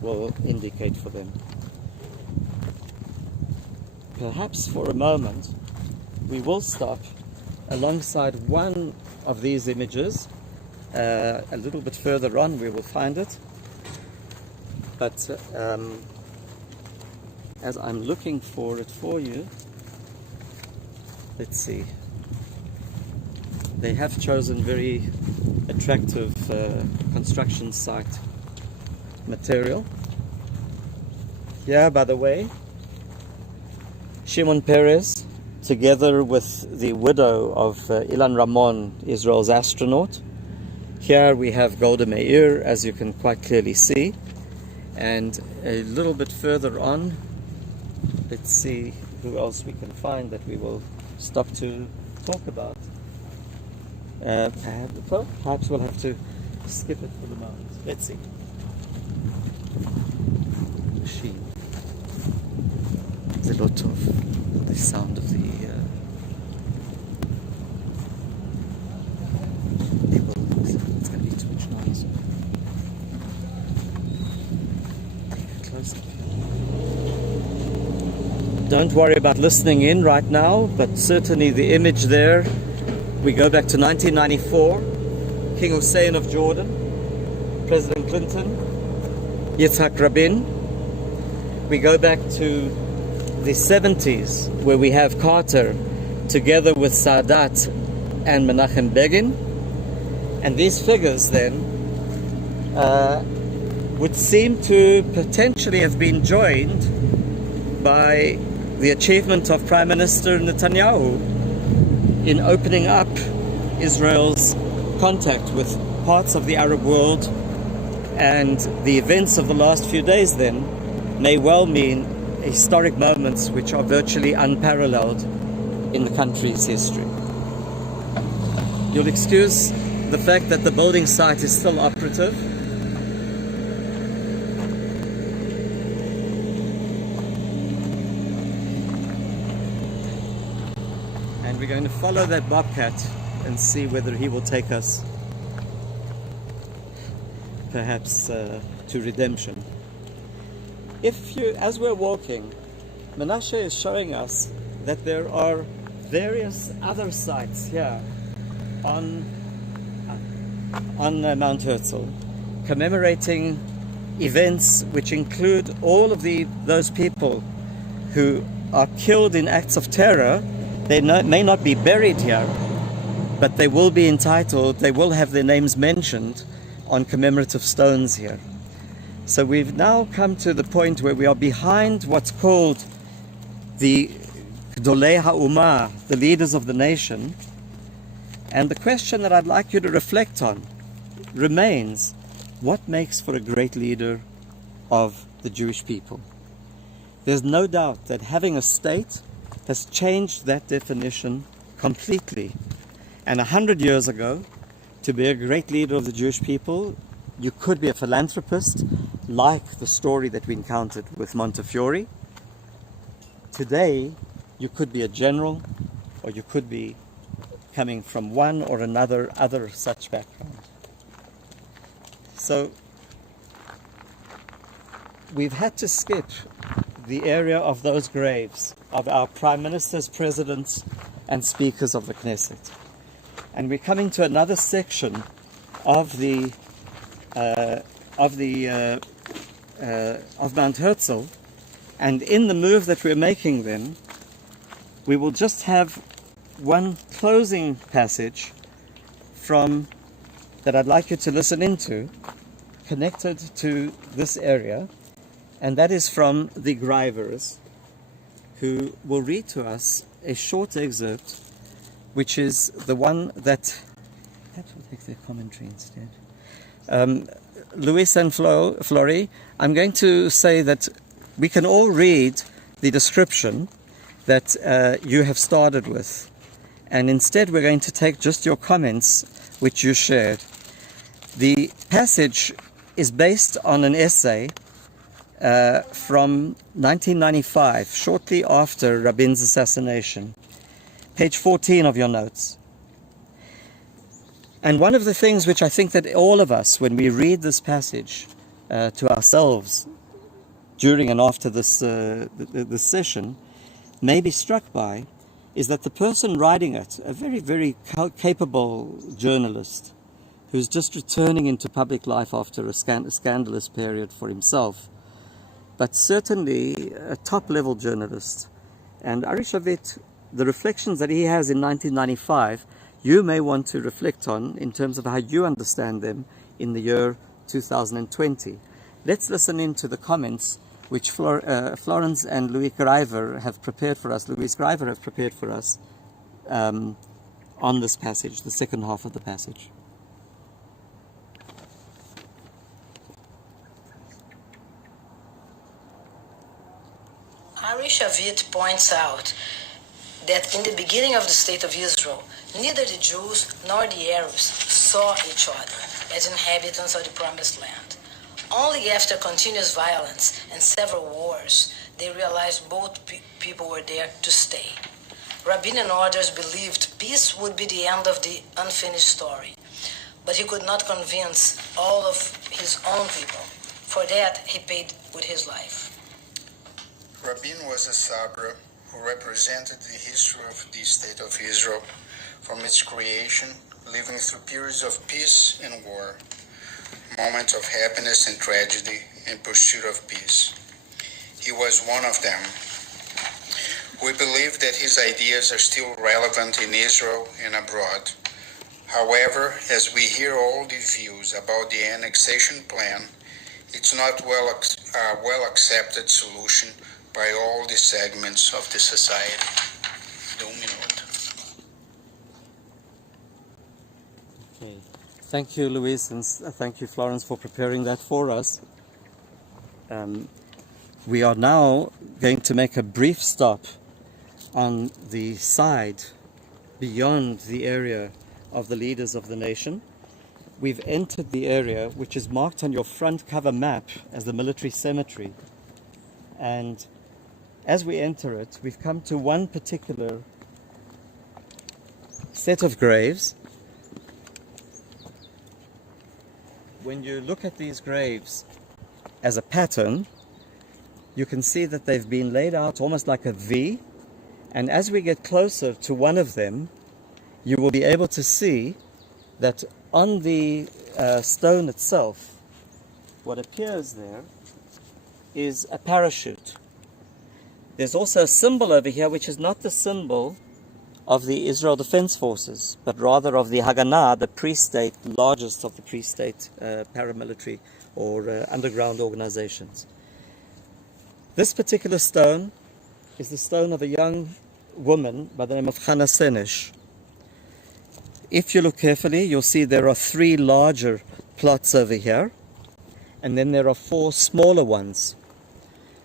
will indicate for them. Perhaps for a moment, we will stop alongside one of these images. A little bit further on we will find it, but as I'm looking for it for you, let's see, they have chosen very attractive construction site material. Yeah, by the way, Shimon Peres, together with the widow of Ilan Ramon, Israel's astronaut. Here we have Golda Meir, as you can quite clearly see, and a little bit further on, let's see who else we can find that we will stop to talk about. Perhaps we'll have to skip it for the moment. Let's see. Machine. There's a lot of the sound of the it's going to be too much noise. Close up here. Don't worry about listening in right now, but certainly the image there, we go back to 1994, King Hussein of Jordan, President Clinton, Yitzhak Rabin. We go back to the 70s, where we have Carter together with Sadat and Menachem Begin. And these figures then would seem to potentially have been joined by the achievement of Prime Minister Netanyahu in opening up Israel's contact with parts of the Arab world, and the events of the last few days then may well mean historic moments which are virtually unparalleled in the country's history. You'll excuse the fact that the building site is still operative. And we're going to follow that bobcat and see whether he will take us perhaps to redemption. As we're walking, Menashe is showing us that there are various other sites here on Mount Herzl, commemorating events which include all of those people who are killed in acts of terror. They may not be buried here, but they will be entitled, they will have their names mentioned on commemorative stones here. So we've now come to the point where we are behind what's called the Gdolei HaUmah, the leaders of the nation. And the question that I'd like you to reflect on remains, what makes for a great leader of the Jewish people? There's no doubt that having a state has changed that definition completely. And 100 years ago, to be a great leader of the Jewish people, you could be a philanthropist, like the story that we encountered with Montefiore. Today, you could be a general, or you could be coming from one or another other such background. So, we've had to skip the area of those graves of our prime ministers, presidents, and speakers of the Knesset. And we're coming to another section of the of Mount Herzl, and in the move that we're making then, we will just have one closing passage that I'd like you to listen into, connected to this area, and that is from the Grivers, who will read to us a short excerpt, which is the one that, perhaps we'll take their commentary instead. Luis and Flori, I'm going to say that we can all read the description that you have started with, and instead we're going to take just your comments which you shared. The passage is based on an essay from 1995, shortly after Rabin's assassination. Page 14 of your notes. And one of the things which I think that all of us, when we read this passage to ourselves during and after this session, may be struck by, is that the person writing it, a very, very capable journalist, who's just returning into public life after a scandalous period for himself, but certainly a top-level journalist. And Ari Shavit, the reflections that he has in 1995, you may want to reflect on in terms of how you understand them in the year 2020. Let's listen into the comments which Florence and Louis Greiver have prepared for us. Louis Greiver have prepared for us on this passage, the second half of the passage. Ari Shavit points out that in the beginning of the State of Israel, neither the Jews nor the Arabs saw each other as inhabitants of the Promised Land. Only after continuous violence and several wars, they realized both people were there to stay. Rabin and others believed peace would be the end of the unfinished story, but he could not convince all of his own people. For that, he paid with his life. Rabin was a Sabra who represented the history of the State of Israel from its creation, living through periods of peace and war, moments of happiness and tragedy in pursuit of peace. He was one of them. We believe that his ideas are still relevant in Israel and abroad. However, as we hear all the views about the annexation plan, it's not a well-accepted solution by all the segments of the society. Okay. Thank you, Luis, and thank you, Florence, for preparing that for us. We are now going to make a brief stop on the side beyond the area of the leaders of the nation. We've entered the area which is marked on your front cover map as the military cemetery. And as we enter it, we've come to one particular set of graves. When you look at these graves as a pattern, you can see that they've been laid out almost like a V. And as we get closer to one of them, you will be able to see that on the stone itself, what appears there is a parachute. There's also a symbol over here which is not the symbol of the Israel Defense Forces, but rather of the Haganah, the pre-state, largest of the pre-state paramilitary or underground organizations. This particular stone is the stone of a young woman by the name of Hannah Senesh. If you look carefully, you'll see there are 3 larger plots over here, and then there are 4 smaller ones.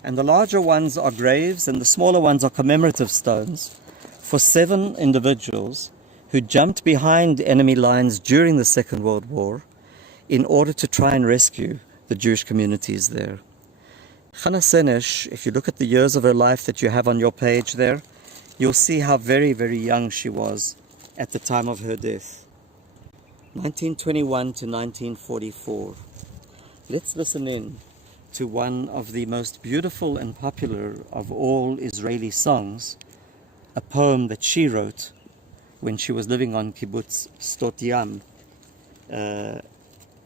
And the larger ones are graves, and the smaller ones are commemorative stones for 7 individuals who jumped behind enemy lines during the Second World War in order to try and rescue the Jewish communities there. Hannah Senesh, if you look at the years of her life that you have on your page there, you'll see how very, very young she was at the time of her death. 1921 to 1944. Let's listen in to one of the most beautiful and popular of all Israeli songs, a poem that she wrote when she was living on kibbutz Sdot Yam,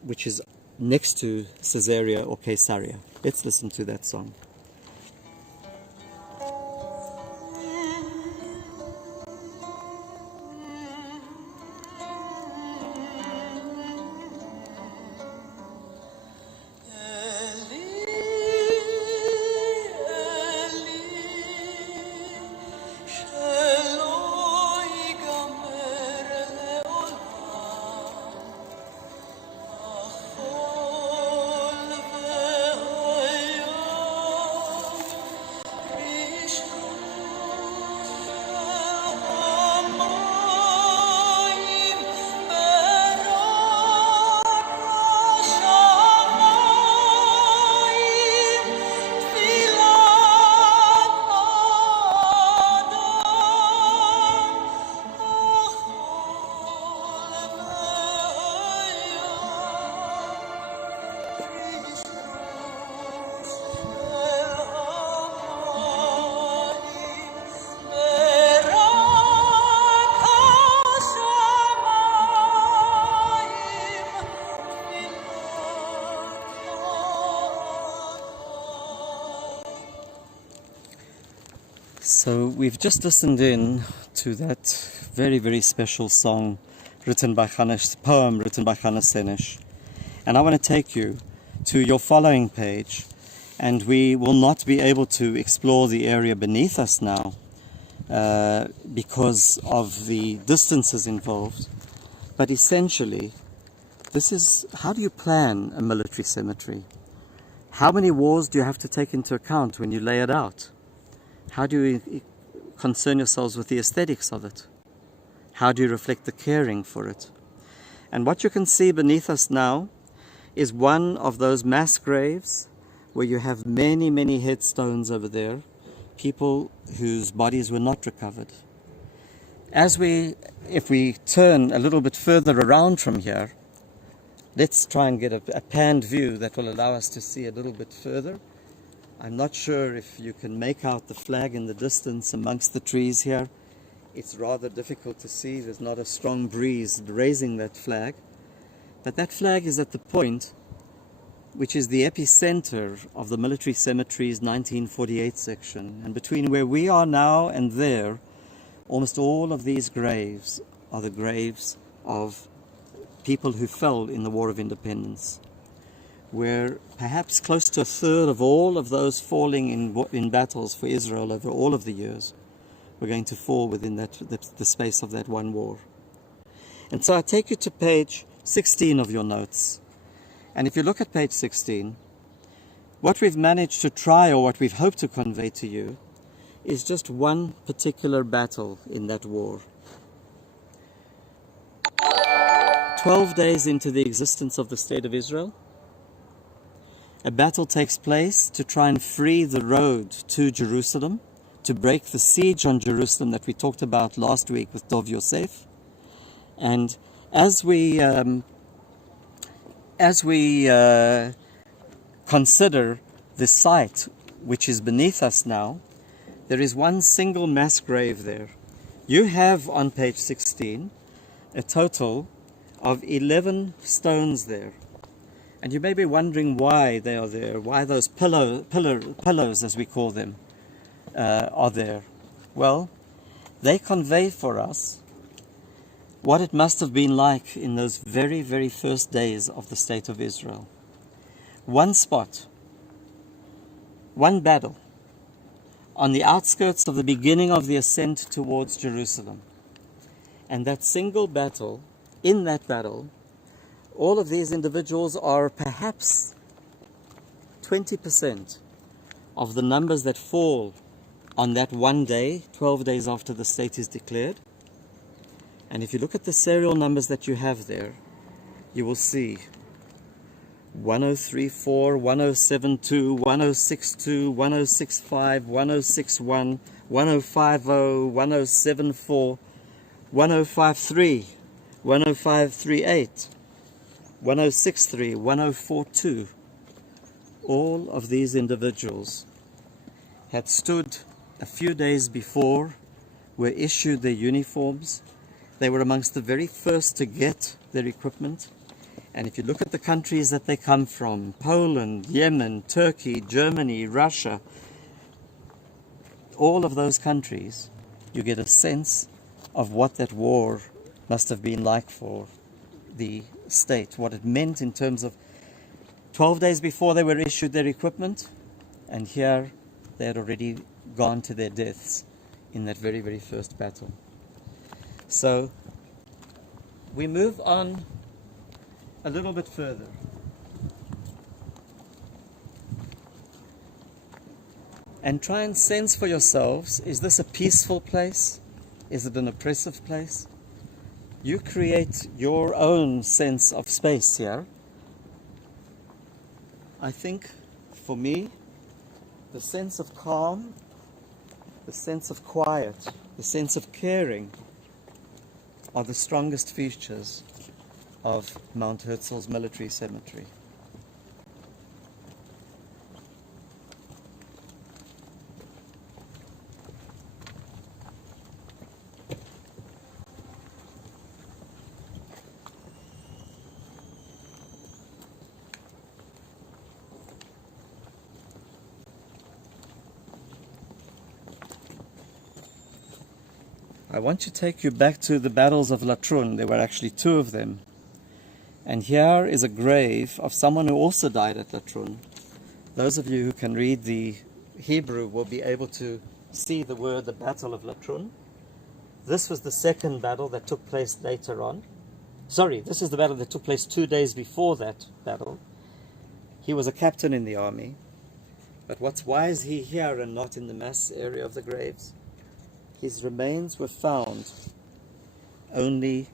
which is next to Caesarea or Caesarea. Let's listen to that song. So we've just listened in to that very, very special song written by poem written by Hannah Senesh. And I want to take you to your following page, and we will not be able to explore the area beneath us now because of the distances involved. But essentially, this is, how do you plan a military cemetery? How many wars do you have to take into account when you lay it out? How do you concern yourselves with the aesthetics of it? How do you reflect the caring for it? And what you can see beneath us now is one of those mass graves where you have many, many headstones over there, people whose bodies were not recovered. If we turn a little bit further around from here, let's try and get a panned view that will allow us to see a little bit further. I'm not sure if you can make out the flag in the distance amongst the trees here. It's rather difficult to see. There's not a strong breeze raising that flag. But that flag is at the point which is the epicenter of the military cemetery's 1948 section. And between where we are now and there, almost all of these graves are the graves of people who fell in the War of Independence, where perhaps close to a third of all of those falling in battles for Israel over all of the years were going to fall within the space of that one war. And so I take you to page 16 of your notes. And if you look at page 16, what we've managed to try, or what we've hoped to convey to you, is just one particular battle in that war. 12 days into the existence of the State of Israel, a battle takes place to try and free the road to Jerusalem, to break the siege on Jerusalem that we talked about last week with Dov Yosef. And as we consider the site which is beneath us now, there is one single mass grave there. You have on page 16 a total of 11 stones there. And you may be wondering why they are there, why those pillows, as we call them, are there. Well, they convey for us what it must have been like in those very, very first days of the State of Israel. One spot, one battle, on the outskirts of the beginning of the ascent towards Jerusalem. And that single battle, in that battle, all of these individuals are perhaps 20% of the numbers that fall on that one day, 12 days after the state is declared. And if you look at the serial numbers that you have there, you will see 1034, 1072, 1062, 1065, 1061, 1050, 1074, 1053, 1058, 1063, 1042. All of these individuals had stood a few days before, were issued their uniforms. They were amongst the very first to get their equipment, And if you look at the countries that they come from, Poland, Yemen, Turkey, Germany, Russia, all of those countries, you get a sense of what that war must have been like for the state, what it meant in terms of 12 days before they were issued their equipment, and here they had already gone to their deaths in that very, very first battle. So we move on a little bit further. And try and sense for yourselves, is this a peaceful place? Is it an oppressive place? You create your own sense of space here. I think, for me, the sense of calm, the sense of quiet, the sense of caring are the strongest features of Mount Herzl's military cemetery. I want to take you back to the battles of Latrun. There were actually two of them. And here is a grave of someone who also died at Latrun. Those of you who can read the Hebrew will be able to see the word, the Battle of Latrun. This was the second battle that took place later on. Sorry, this is the battle that took place 2 days before that battle. He was a captain in the army. But why is he here and not in the mass area of the graves? His remains were found only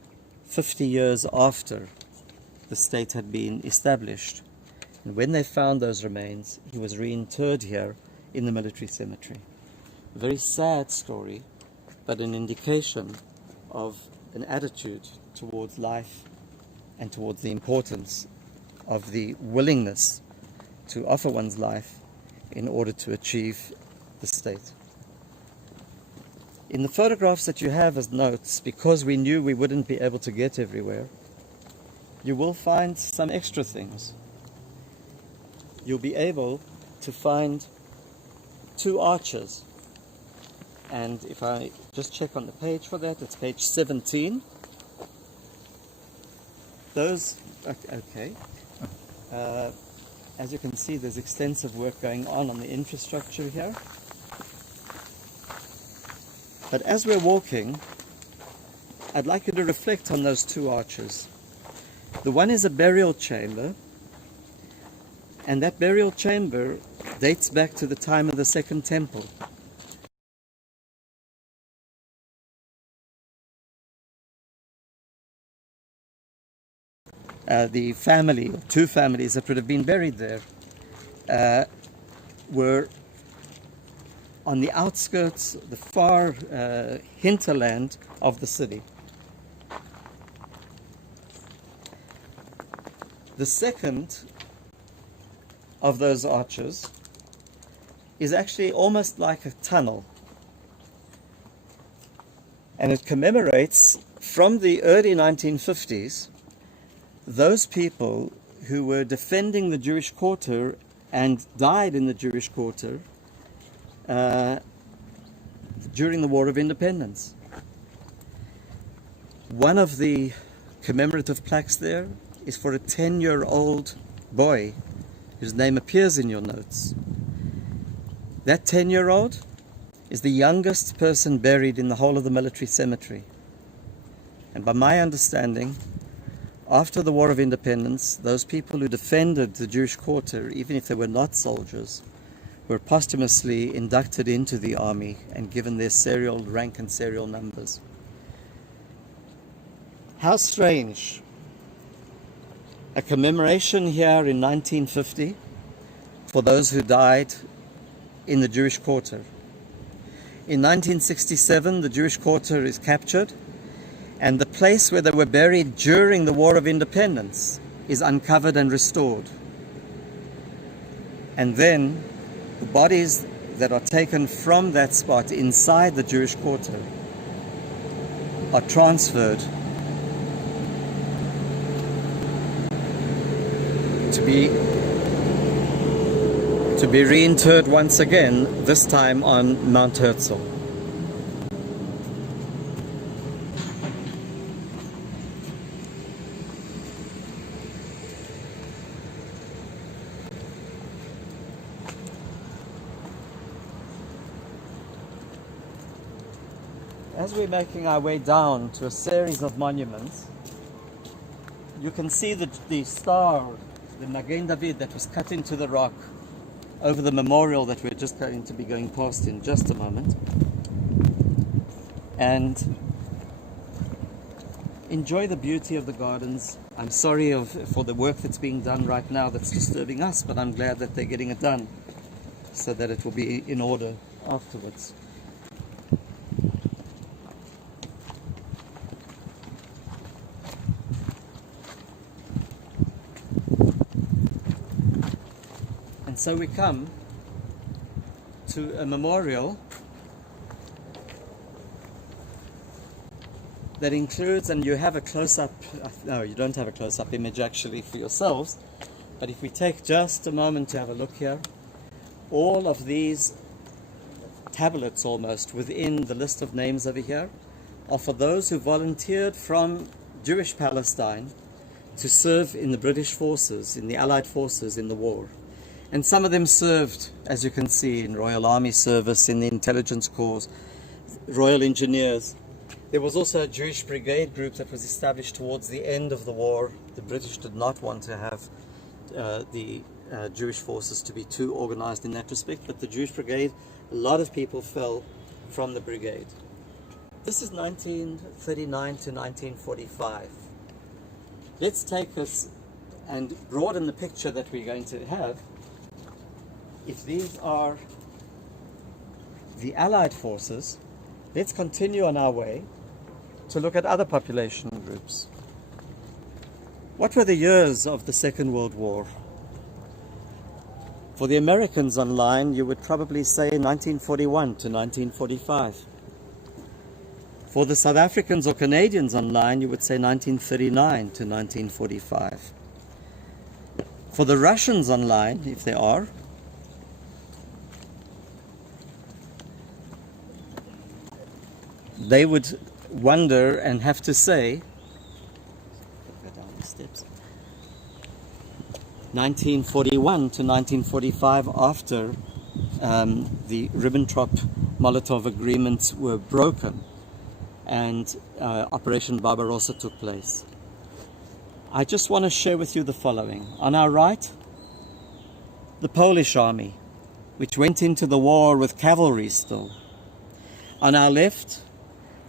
50 years after the state had been established. And when they found those remains, he was reinterred here in the military cemetery. A very sad story, but an indication of an attitude towards life and towards the importance of the willingness to offer one's life in order to achieve the state. In the photographs that you have as notes, because we knew we wouldn't be able to get everywhere, you will find some extra things. You'll be able to find 2 arches. And if I just check on the page for that, it's page 17. Those, okay. As you can see, there's extensive work going on the infrastructure here. But as we're walking, I'd like you to reflect on those 2 arches. The one is a burial chamber, and that burial chamber dates back to the time of the Second Temple. The family, or 2 families that would have been buried there, were on the outskirts, the far hinterland of the city. The second of those arches is actually almost like a tunnel, and it commemorates, from the early 1950s, those people who were defending the Jewish quarter and died in the Jewish quarter during the War of Independence. One of the commemorative plaques there is for a 10-year-old boy whose name appears in your notes. That 10-year-old is the youngest person buried in the whole of the military cemetery. And by my understanding, after the War of Independence, those people who defended the Jewish quarter, even if they were not soldiers, were posthumously inducted into the army and given their serial rank and serial numbers. How strange. A commemoration here in 1950 for those who died in the Jewish quarter. In 1967, the Jewish quarter is captured, and the place where they were buried during the War of Independence is uncovered and restored. And then the bodies that are taken from that spot inside the Jewish quarter are transferred to be reinterred once again, this time on Mount Herzl. As we're making our way down to a series of monuments, you can see the star, the Magen David, that was cut into the rock over the memorial that we're just going to be going past in just a moment. And enjoy the beauty of the gardens. I'm sorry for the work that's being done right now that's disturbing us, but I'm glad that they're getting it done so that it will be in order afterwards. So we come to a memorial that includes, and you have a close-up, no, you don't have a close-up image actually for yourselves, but if we take just a moment to have a look here, all of these tablets almost within the list of names over here are for those who volunteered from Jewish Palestine to serve in the British forces, in the Allied forces in the war. And some of them served, as you can see, in Royal Army service, in the intelligence corps, Royal Engineers. There was also a Jewish brigade group that was established towards the end of the war. The British did not want to have the Jewish forces to be too organized in that respect, but the Jewish brigade, a lot of people fell from the brigade. This is 1939 to 1945. Let's take us and broaden the picture that we're going to have. If these are the Allied forces, let's continue on our way to look at other population groups. What were the years of the Second World War? For the Americans online, you would probably say 1941 to 1945. For the South Africans or Canadians online, you would say 1939 to 1945. For the Russians online, if there are, they would wonder and have to say, go down the steps, 1941 to 1945, after the Ribbentrop-Molotov agreements were broken and Operation Barbarossa took place. I just want to share with you the following. On our right, the Polish army, which went into the war with cavalry still. On our left,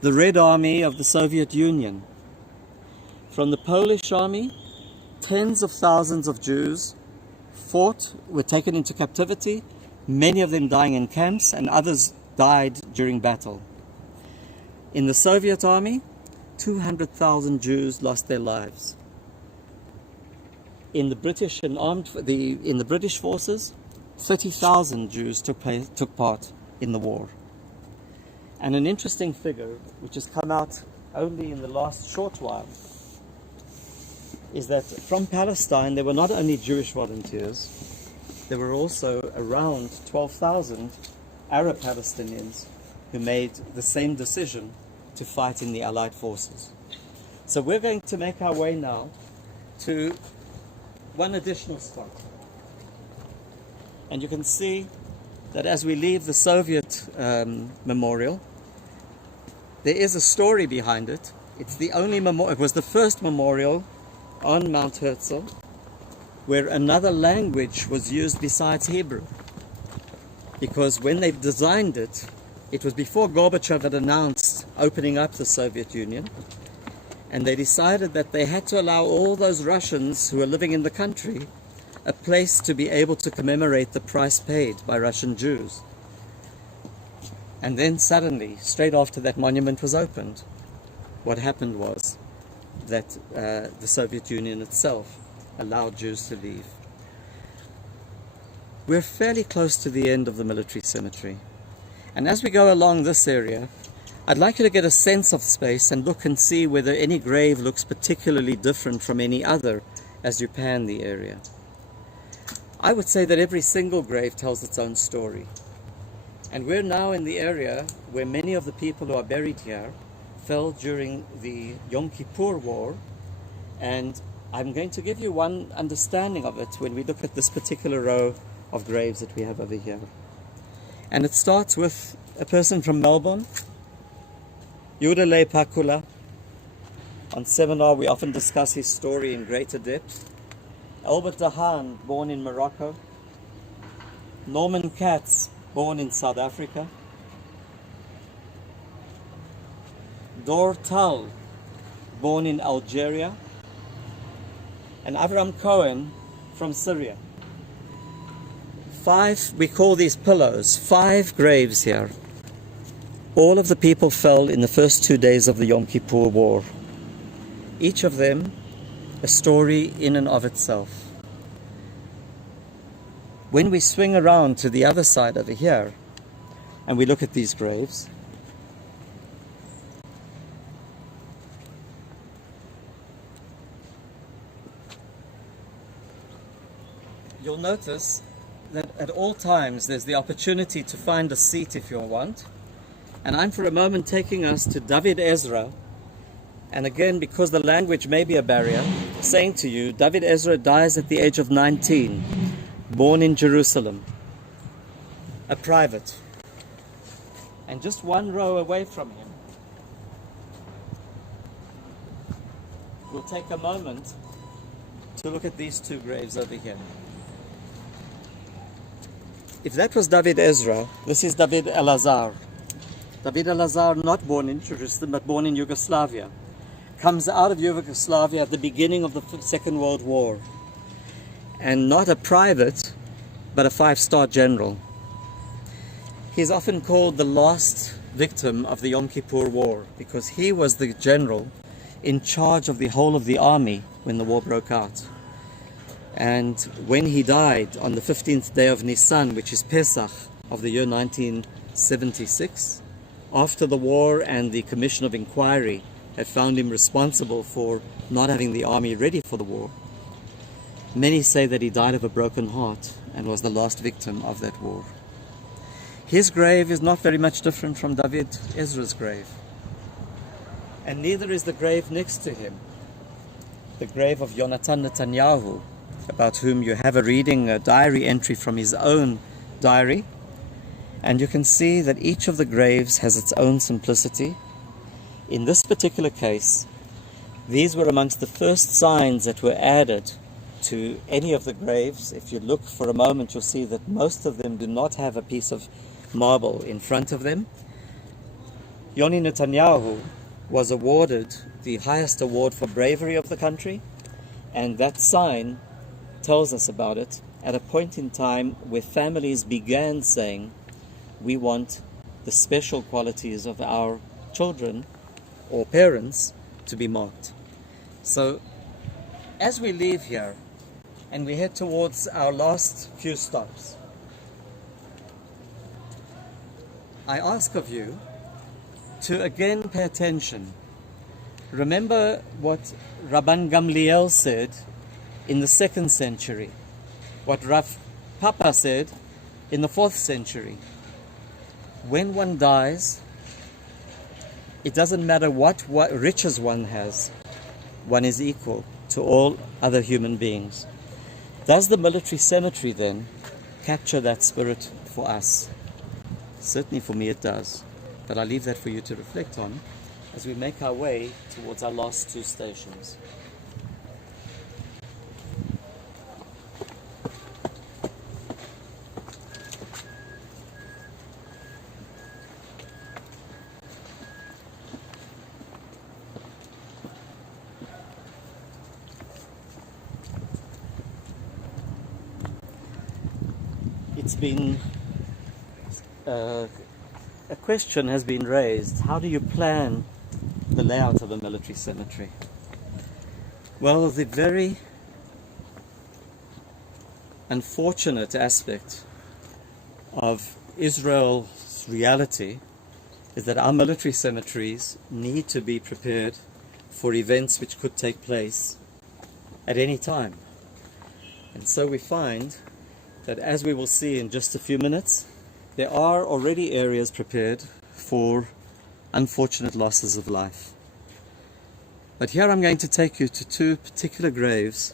the Red Army of the Soviet Union. From the Polish army, tens of thousands of Jews were taken into captivity, many of them dying in camps, and others died during battle. In the Soviet army, 200,000 Jews lost their lives. In the British in the British forces, 30,000 Jews took part in the war. And an interesting figure, which has come out only in the last short while, is that from Palestine there were not only Jewish volunteers, there were also around 12,000 Arab Palestinians who made the same decision to fight in the Allied forces. So we're going to make our way now to one additional spot. And you can see that as we leave the Soviet memorial, there is a story behind it. It's the only memorial, it was the first memorial on Mount Herzl where another language was used besides Hebrew. Because when they designed it, it was before Gorbachev had announced opening up the Soviet Union, and they decided that they had to allow all those Russians who were living in the country a place to be able to commemorate the price paid by Russian Jews. And then suddenly, straight after that monument was opened, what happened was that the Soviet Union itself allowed Jews to leave. We're fairly close to the end of the military cemetery. And as we go along this area, I'd like you to get a sense of space and look and see whether any grave looks particularly different from any other as you pan the area. I would say that every single grave tells its own story. And we're now in the area where many of the people who are buried here fell during the Yom Kippur War, and I'm going to give you one understanding of it when we look at this particular row of graves that we have over here. And it starts with a person from Melbourne, Yudale Pakula. On seminar we often discuss his story in greater depth. Albert Dahan, born in Morocco. Norman Katz, born in South Africa. Dor Tal, born in Algeria. And Avram Cohen from Syria. 5, we call these pillows, 5 graves here. All of the people fell in the first 2 days of the Yom Kippur War. Each of them a story in and of itself. When we swing around to the other side over here and we look at these graves, you'll notice that at all times there's the opportunity to find a seat if you want. And I'm for a moment taking us to David Ezra. And again, because the language may be a barrier, saying to you, David Ezra dies at the age of 19, born in Jerusalem, a private. And just one row away from him, we'll take a moment to look at these 2 graves over here. If that was David Ezra, this is David Elazar. David Elazar, not born in Jerusalem, but born in Yugoslavia. Comes out of Yugoslavia at the beginning of the Second World War. And not a private, but a 5-star general. He's often called the last victim of the Yom Kippur War, because he was the general in charge of the whole of the army when the war broke out. And when he died on the 15th day of Nisan, which is Pesach of the year 1976, after the war and the Commission of Inquiry had found him responsible for not having the army ready for the war, many say that he died of a broken heart and was the last victim of that war. His grave is not very much different from David Ezra's grave. And neither is the grave next to him, the grave of Yonatan Netanyahu, about whom you have a reading, a diary entry from his own diary. And you can see that each of the graves has its own simplicity. In this particular case, these were amongst the first signs that were added to any of the graves. If you look for a moment, you'll see that most of them do not have a piece of marble in front of them. Yoni Netanyahu was awarded the highest award for bravery of the country, and that sign tells us about it at a point in time where families began saying, we want the special qualities of our children or parents to be marked. So as we leave here and we head towards our last few stops, I ask of you to again pay attention. Remember what Rabban Gamliel said in the 2nd century, what Rav Papa said in the 4th century. When one dies, it doesn't matter what riches one has, one is equal to all other human beings. Does the military cemetery then capture that spirit for us? Certainly for me it does, but I leave that for you to reflect on as we make our way towards our last 2 stations. It's been a question has been raised. How do you plan the layout of a military cemetery? Well, the very unfortunate aspect of Israel's reality is that our military cemeteries need to be prepared for events which could take place at any time. And so we find that, as we will see in just a few minutes, there are already areas prepared for unfortunate losses of life. But here I'm going to take you to two particular graves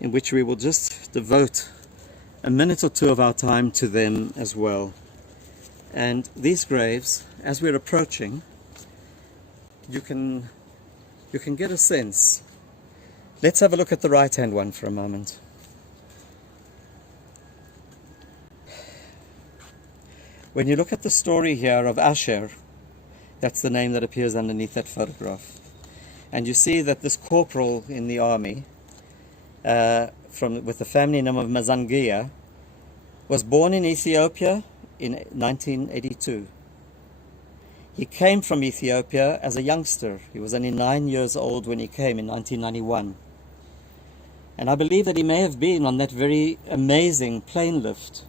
in which we will just devote a minute or two of our time to them as well. And these graves, as we're approaching, you can get a sense. Let's have a look at the right-hand one for a moment. When you look at the story here of Asher, that's the name that appears underneath that photograph. And you see that this corporal in the army, with the family name of Mazangia, was born in Ethiopia in 1982. He came from Ethiopia as a youngster. He was only 9 years old when he came in 1991. And I believe that he may have been on that very amazing plane lift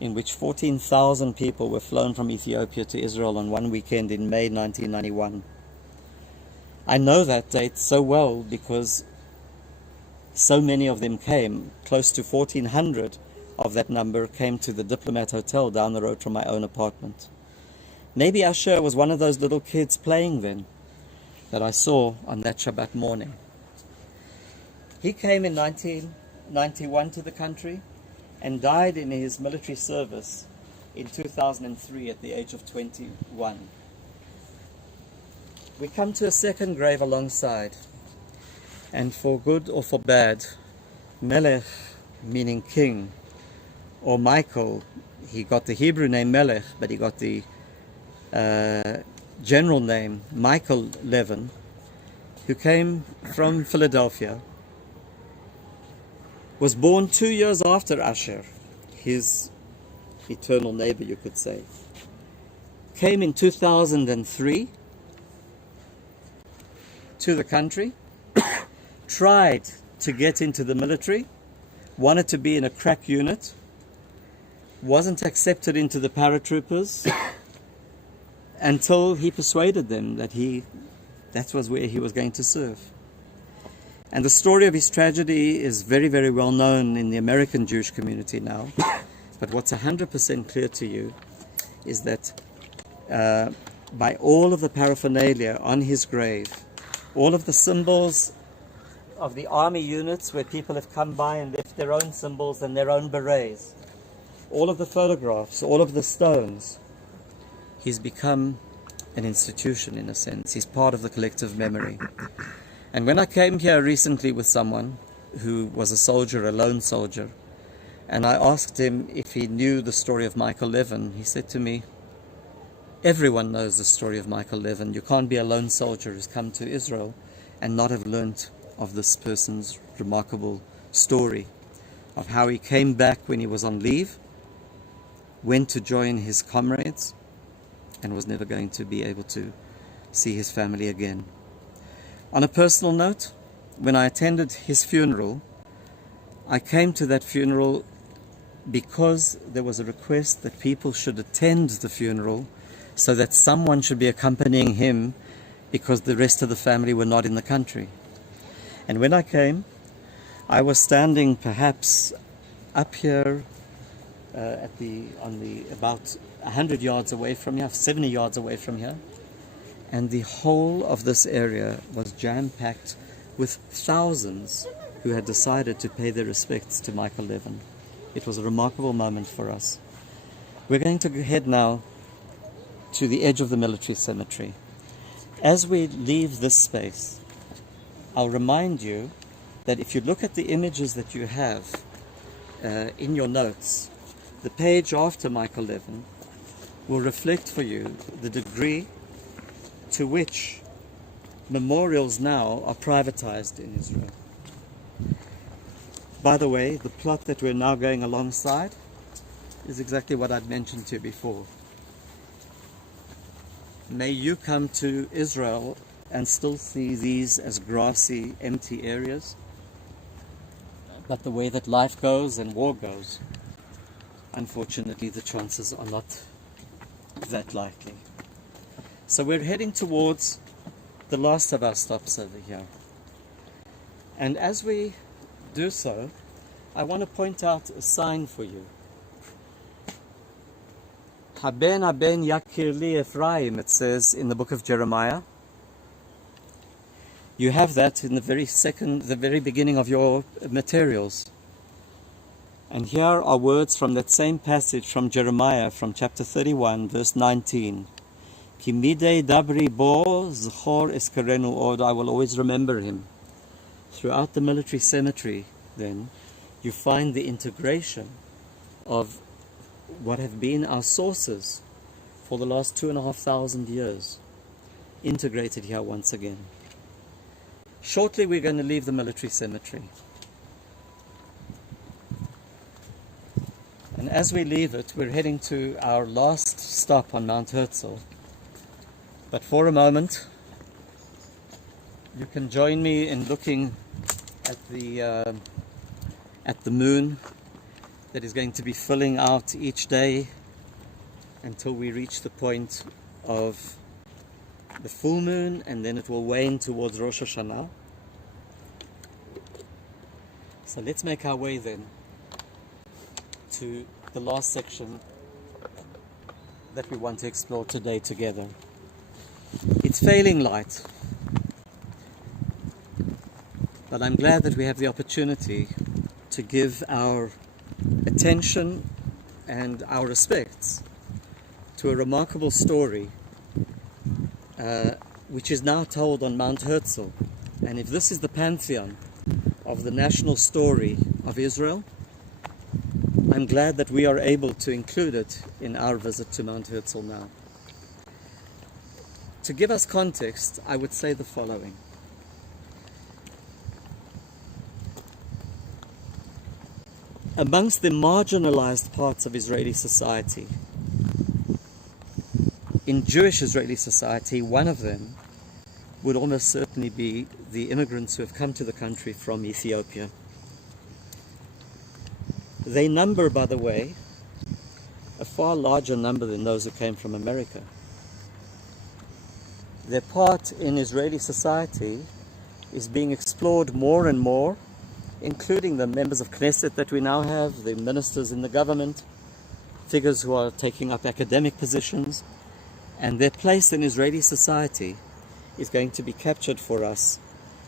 in which 14,000 people were flown from Ethiopia to Israel on one weekend in May 1991. I know that date so well because so many of them came. Close to 1,400 of that number came to the Diplomat Hotel down the road from my own apartment. Maybe Asher was one of those little kids playing then that I saw on that Shabbat morning. He came in 1991 to the country and died in his military service in 2003 at the age of 21. We come to a second grave alongside, and for good or for bad, Melech, meaning king, or Michael, he got the Hebrew name Melech, but he got the general name Michael Levin, who came from Philadelphia, was born 2 years after Asher, his eternal neighbor, you could say. Came in 2003 to the country, tried to get into the military, wanted to be in a crack unit, wasn't accepted into the paratroopers until he persuaded them that that was where he was going to serve. And the story of his tragedy is very, very well known in the American Jewish community now. But what's 100% clear to you is that by all of the paraphernalia on his grave, all of the symbols of the army units where people have come by and left their own symbols and their own berets, all of the photographs, all of the stones, he's become an institution in a sense. He's part of the collective memory. And when I came here recently with someone who was a soldier, a lone soldier, and I asked him if he knew the story of Michael Levin, he said to me, everyone knows the story of Michael Levin. You can't be a lone soldier who's come to Israel and not have learnt of this person's remarkable story of how he came back when he was on leave, went to join his comrades, and was never going to be able to see his family again. On a personal note, when I attended his funeral, I came to that funeral because there was a request that people should attend the funeral so that someone should be accompanying him because the rest of the family were not in the country. And when I came, I was standing perhaps up here about 100 yards away from here, 70 yards away from here, and the whole of this area was jam-packed with thousands who had decided to pay their respects to Michael Levin. It was a remarkable moment for us. We're going to head now to the edge of the military cemetery. As we leave this space, I'll remind you that if you look at the images that you have in your notes, the page after Michael Levin will reflect for you the degree to which memorials now are privatized in Israel. By the way, the plot that we're now going alongside is exactly what I'd mentioned to you before. May you come to Israel and still see these as grassy, empty areas. But the way that life goes and war goes, unfortunately, the chances are not that likely. So we're heading towards the last of our stops over here. And as we do so, I want to point out a sign for you. Haben yakir li Ephraim, it says in the book of Jeremiah. You have that in the very beginning of your materials. And here are words from that same passage from Jeremiah, from chapter 31, verse 19. Ki midei dabri bo zchor eskarenu od, I will always remember him. Throughout the military cemetery, then, you find the integration of what have been our sources for the last 2,500 years, integrated here once again. Shortly we're going to leave the military cemetery. And as we leave it, we're heading to our last stop on Mount Herzl. But for a moment, you can join me in looking at the moon that is going to be filling out each day until we reach the point of the full moon, and then it will wane towards Rosh Hashanah. So let's make our way then to the last section that we want to explore today together. It's failing light, but I'm glad that we have the opportunity to give our attention and our respects to a remarkable story which is now told on Mount Herzl. And if this is the pantheon of the national story of Israel, I'm glad that we are able to include it in our visit to Mount Herzl now. To give us context, I would say the following. Amongst the marginalized parts of Israeli society, in Jewish Israeli society, one of them would almost certainly be the immigrants who have come to the country from Ethiopia. They number, by the way, a far larger number than those who came from America. Their part in Israeli society is being explored more and more, including the members of Knesset that we now have, the ministers in the government, figures who are taking up academic positions, and their place in Israeli society is going to be captured for us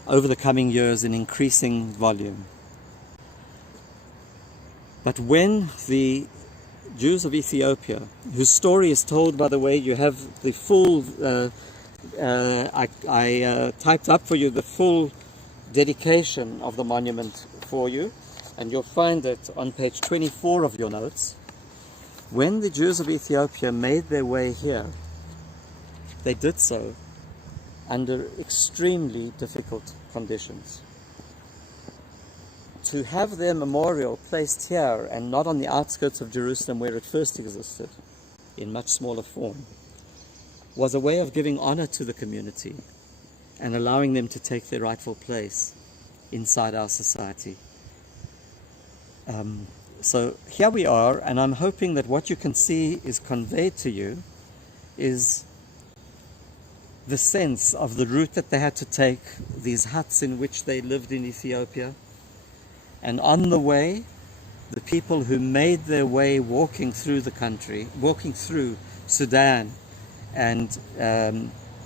over the coming years in increasing volume. But when the Jews of Ethiopia, whose story is told, by the way, you have the full, I typed up for you the full dedication of the monument for you, and you'll find it on page 24 of your notes. When the Jews of Ethiopia made their way here, they did so under extremely difficult conditions. To have their memorial placed here and not on the outskirts of Jerusalem where it first existed, in much smaller form, was a way of giving honor to the community and allowing them to take their rightful place inside our society. So here we are, and I'm hoping that what you can see is conveyed to you is the sense of the route that they had to take, these huts in which they lived in Ethiopia, and on the way, the people who made their way walking through the country, walking through Sudan, and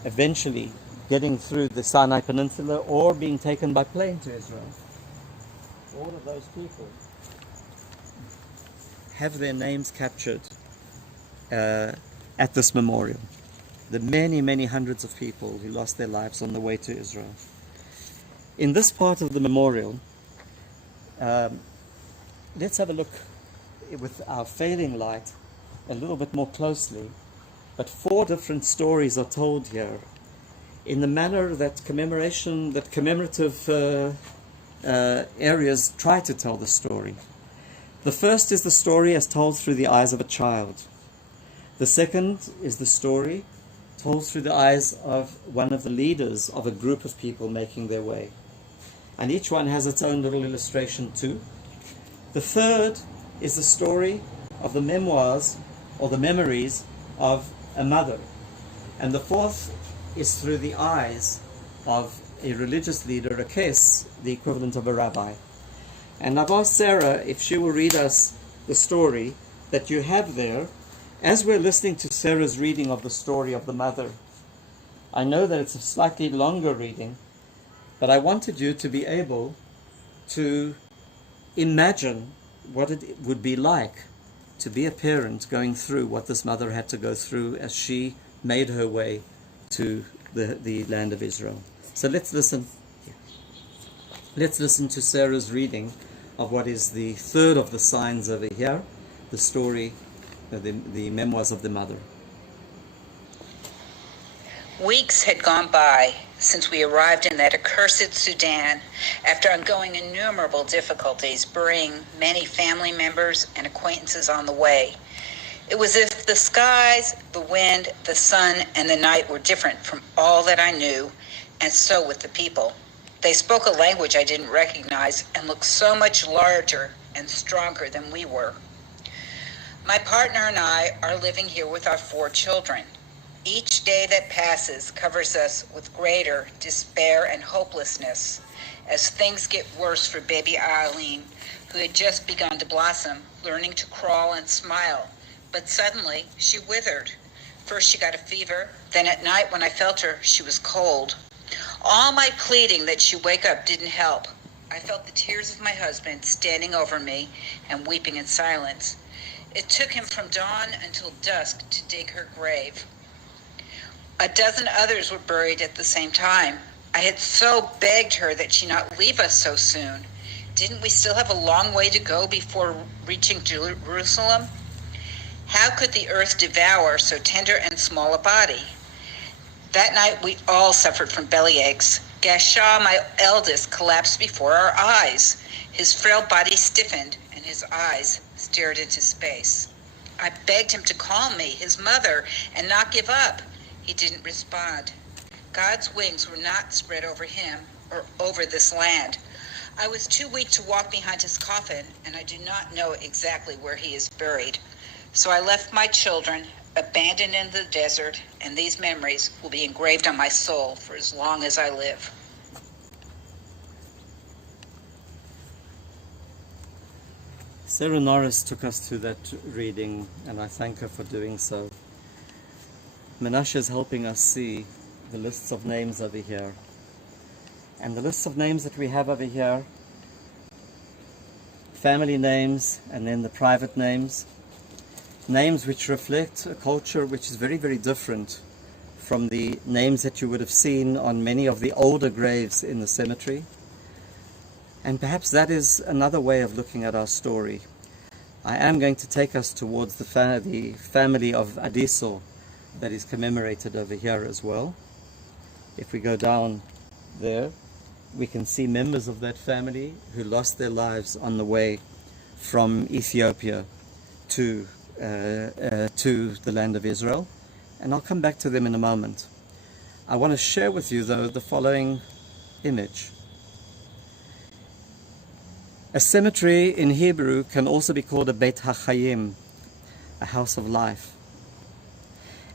eventually getting through the Sinai Peninsula or being taken by plane to Israel. All of those people have their names captured at this memorial. The many, many hundreds of people who lost their lives on the way to Israel. In this part of the memorial, let's have a look with our failing light a little bit more closely. But 4 different stories are told here in the manner that commemorative areas try to tell the story. The first is the story as told through the eyes of a child. The second is the story told through the eyes of one of the leaders of a group of people making their way. And each one has its own little illustration too. The third is the story of the memoirs or the memories of a mother. And the fourth is through the eyes of a religious leader, a kes, the equivalent of a rabbi. And I've asked Sarah if she will read us the story that you have there as we're listening to Sarah's reading of the story of the mother. I know that it's a slightly longer reading, but I wanted you to be able to imagine what it would be like to be a parent going through what this mother had to go through as she made her way to the land of Israel. So let's listen. Let's listen to Sarah's reading of what is the third of the signs over here, the story, the memoirs of the mother. Weeks had gone by since we arrived in that accursed Sudan after undergoing innumerable difficulties, burying many family members and acquaintances on the way. It was as if the skies, the wind, the sun, and the night were different from all that I knew, and so with the people. They spoke a language I didn't recognize and looked so much larger and stronger than we were. My partner and I are living here with our 4 children. Each day that passes covers us with greater despair and hopelessness as things get worse for baby Eileen, who had just begun to blossom, learning to crawl and smile. But suddenly she withered. First she got a fever, then at night when I felt her, she was cold. All my pleading that she wake up didn't help. I felt the tears of my husband standing over me and weeping in silence. It took him from dawn until dusk to dig her grave. A dozen others were buried at the same time. I had so begged her that she not leave us so soon. Didn't we still have a long way to go before reaching Jerusalem? How could the earth devour so tender and small a body? That night we all suffered from belly aches. Gasha, my eldest, collapsed before our eyes. His frail body stiffened and his eyes stared into space. I begged him to call me, his mother, and not give up. He didn't respond. God's wings were not spread over him or over this land. I was too weak to walk behind his coffin, and I do not know exactly where he is buried. So I left my children abandoned in the desert, and these memories will be engraved on my soul for as long as I live. Sarah Norris took us through that reading, and I thank her for doing so. Menashe is helping us see the lists of names over here. And the lists of names that we have over here, family names and then the private names, names which reflect a culture which is very, very different from the names that you would have seen on many of the older graves in the cemetery. And perhaps that is another way of looking at our story. I am going to take us towards the family of Adiso that is commemorated over here as well. If we go down there, we can see members of that family who lost their lives on the way from Ethiopia to the land of Israel. And I'll come back to them in a moment. I want to share with you, though, the following image. A cemetery in Hebrew can also be called a Beit HaChayim, a house of life.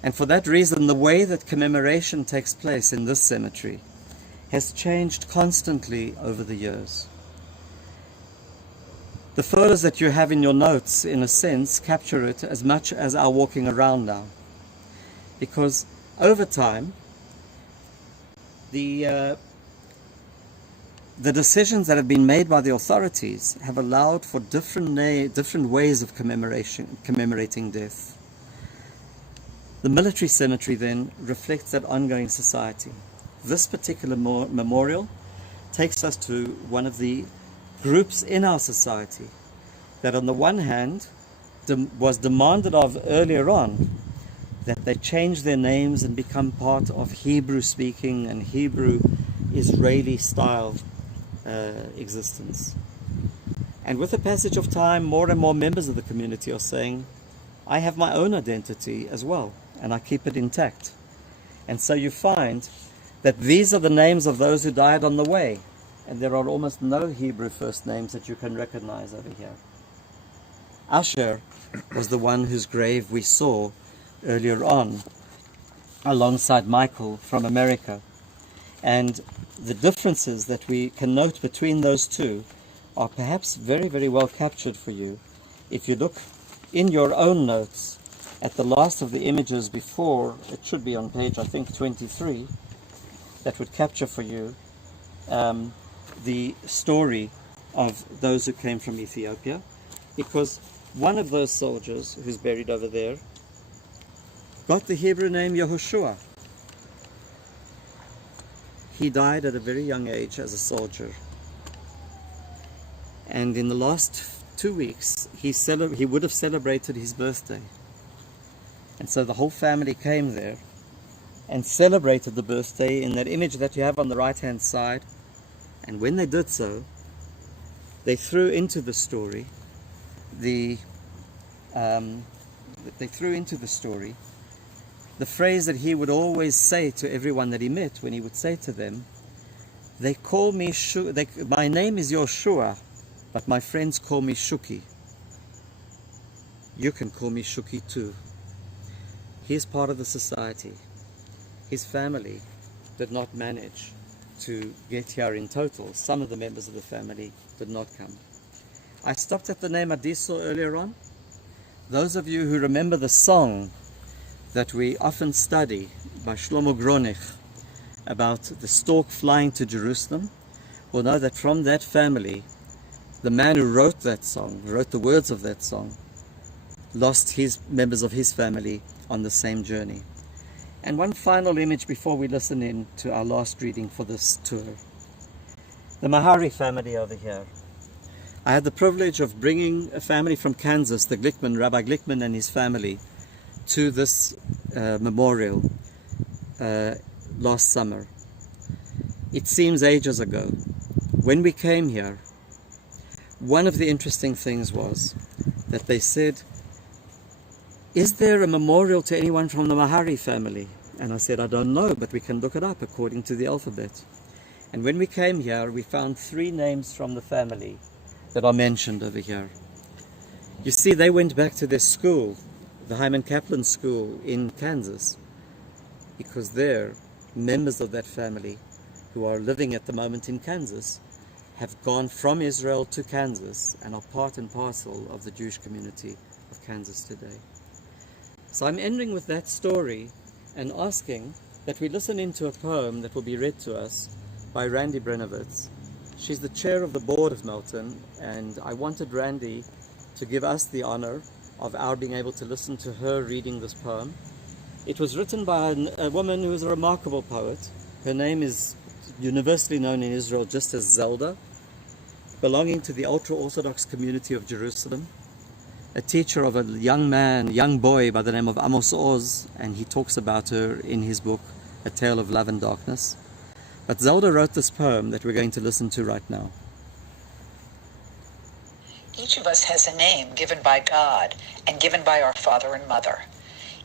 And for that reason, the way that commemoration takes place in this cemetery has changed constantly over the years. The photos that you have in your notes, in a sense, capture it as much as our walking around now. Because over time, the decisions that have been made by the authorities have allowed for different ways of commemorating death. The military cemetery then reflects that ongoing society. This particular memorial takes us to one of the groups in our society that on the one hand was demanded of earlier on that they change their names and become part of Hebrew speaking and Hebrew Israeli style existence. And with the passage of time, more and more members of the community are saying, I have my own identity as well, and I keep it intact. And so you find that these are the names of those who died on the way, and there are almost no Hebrew first names that you can recognize over here. Asher was the one whose grave we saw earlier on, alongside Michael from America. And the differences that we can note between those two are perhaps very, very well captured for you if you look in your own notes at the last of the images before. It should be on page, I think, 23. That would capture for you the story of those who came from Ethiopia, because one of those soldiers who's buried over there got the Hebrew name Yehoshua. He died at a very young age as a soldier, and in the last 2 weeks he would have celebrated his birthday, and so the whole family came there and celebrated the birthday in that image that you have on the right hand side. And when they did so, they threw into the story the phrase that he would always say to everyone that he met, when he would say to them, "They call me my name is Yoshua, but my friends call me Shuki. You can call me Shuki too." He's part of the society. His family did not manage to get here in total. Some of the members of the family did not come. I stopped at the name Adiso earlier on. Those of you who remember the song that we often study by Shlomo Gronich about the stork flying to Jerusalem will know that from that family, the man who wrote that song, wrote the words of that song, lost his members of his family on the same journey. And one final image before we listen in to our last reading for this tour. The Mahari family over here. I had the privilege of bringing a family from Kansas, the Glickman, Rabbi Glickman and his family, to this memorial last summer. It seems ages ago. When we came here, one of the interesting things was that they said, "Is there a memorial to anyone from the Mahari family?" And I said, "I don't know, but we can look it up according to the alphabet." And when we came here, we found 3 names from the family that are mentioned over here. You see, they went back to their school, the Hyman Kaplan School in Kansas, because they're members of that family who are living at the moment in Kansas, have gone from Israel to Kansas and are part and parcel of the Jewish community of Kansas today. So I'm ending with that story and asking that we listen into a poem that will be read to us by Randy Brenovitz. She's the chair of the board of Melton, and I wanted Randy to give us the honor of our being able to listen to her reading this poem. It was written by a woman who is a remarkable poet. Her name is universally known in Israel just as Zelda, belonging to the ultra-Orthodox community of Jerusalem, a teacher of a young boy by the name of Amos Oz, and he talks about her in his book, A Tale of Love and Darkness. But Zelda wrote this poem that we're going to listen to right now. Each of us has a name given by God and given by our father and mother.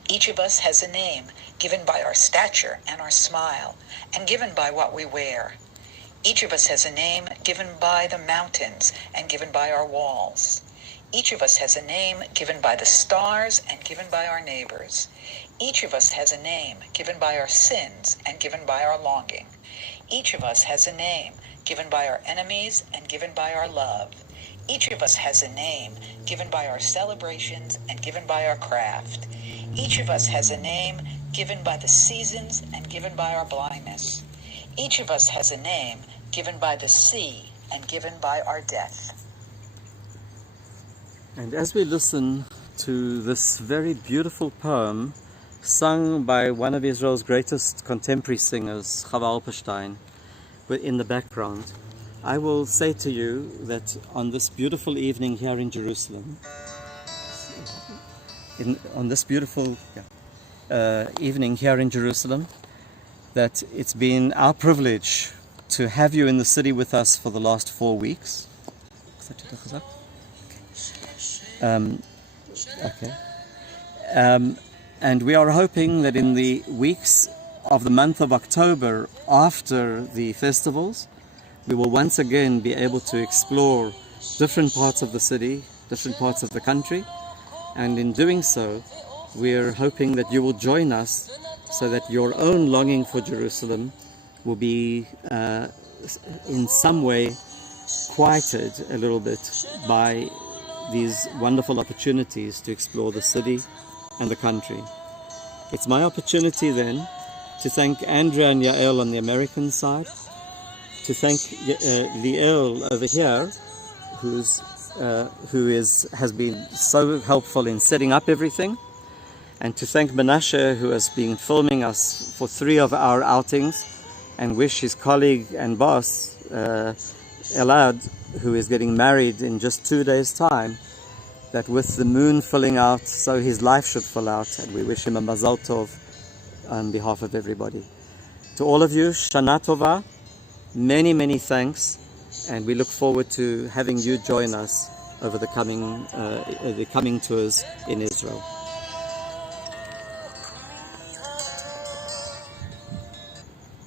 Each of us has a name given by our stature and our smile, and given by what we wear. Each of us has a name given by the mountains and given by our walls. Each of us has a name given by the stars and given by our neighbors. Each of us has a name given by our sins and given by our longing. Each of us has a name given by our enemies and given by our love. Each of us has a name given by our celebrations and given by our craft. Each of us has a name given by the seasons and given by our blindness. Each of us has a name given by the sea and given by our death. And as we listen to this very beautiful poem sung by one of Israel's greatest contemporary singers, Chava Alperstein, in the background, I will say to you that on this beautiful evening here in Jerusalem, that it's been our privilege to have you in the city with us for the last 4 weeks. And we are hoping that in the weeks of the month of October, after the festivals, we will once again be able to explore different parts of the city, different parts of the country, and in doing so, we're hoping that you will join us so that your own longing for Jerusalem will be in some way quieted a little bit by these wonderful opportunities to explore the city and the country. It's my opportunity then to thank Andrea and Yael on the American side, to thank Liel over here, who has been so helpful in setting up everything, and to thank Menashe, who has been filming us for 3 of our outings, and wish his colleague and boss, Elad, who is getting married in just 2 days' time, that with the moon filling out, so his life should fill out, and we wish him a Mazal Tov on behalf of everybody. To all of you, Shana Tova, many, many thanks, and we look forward to having you join us over the coming tours in Israel.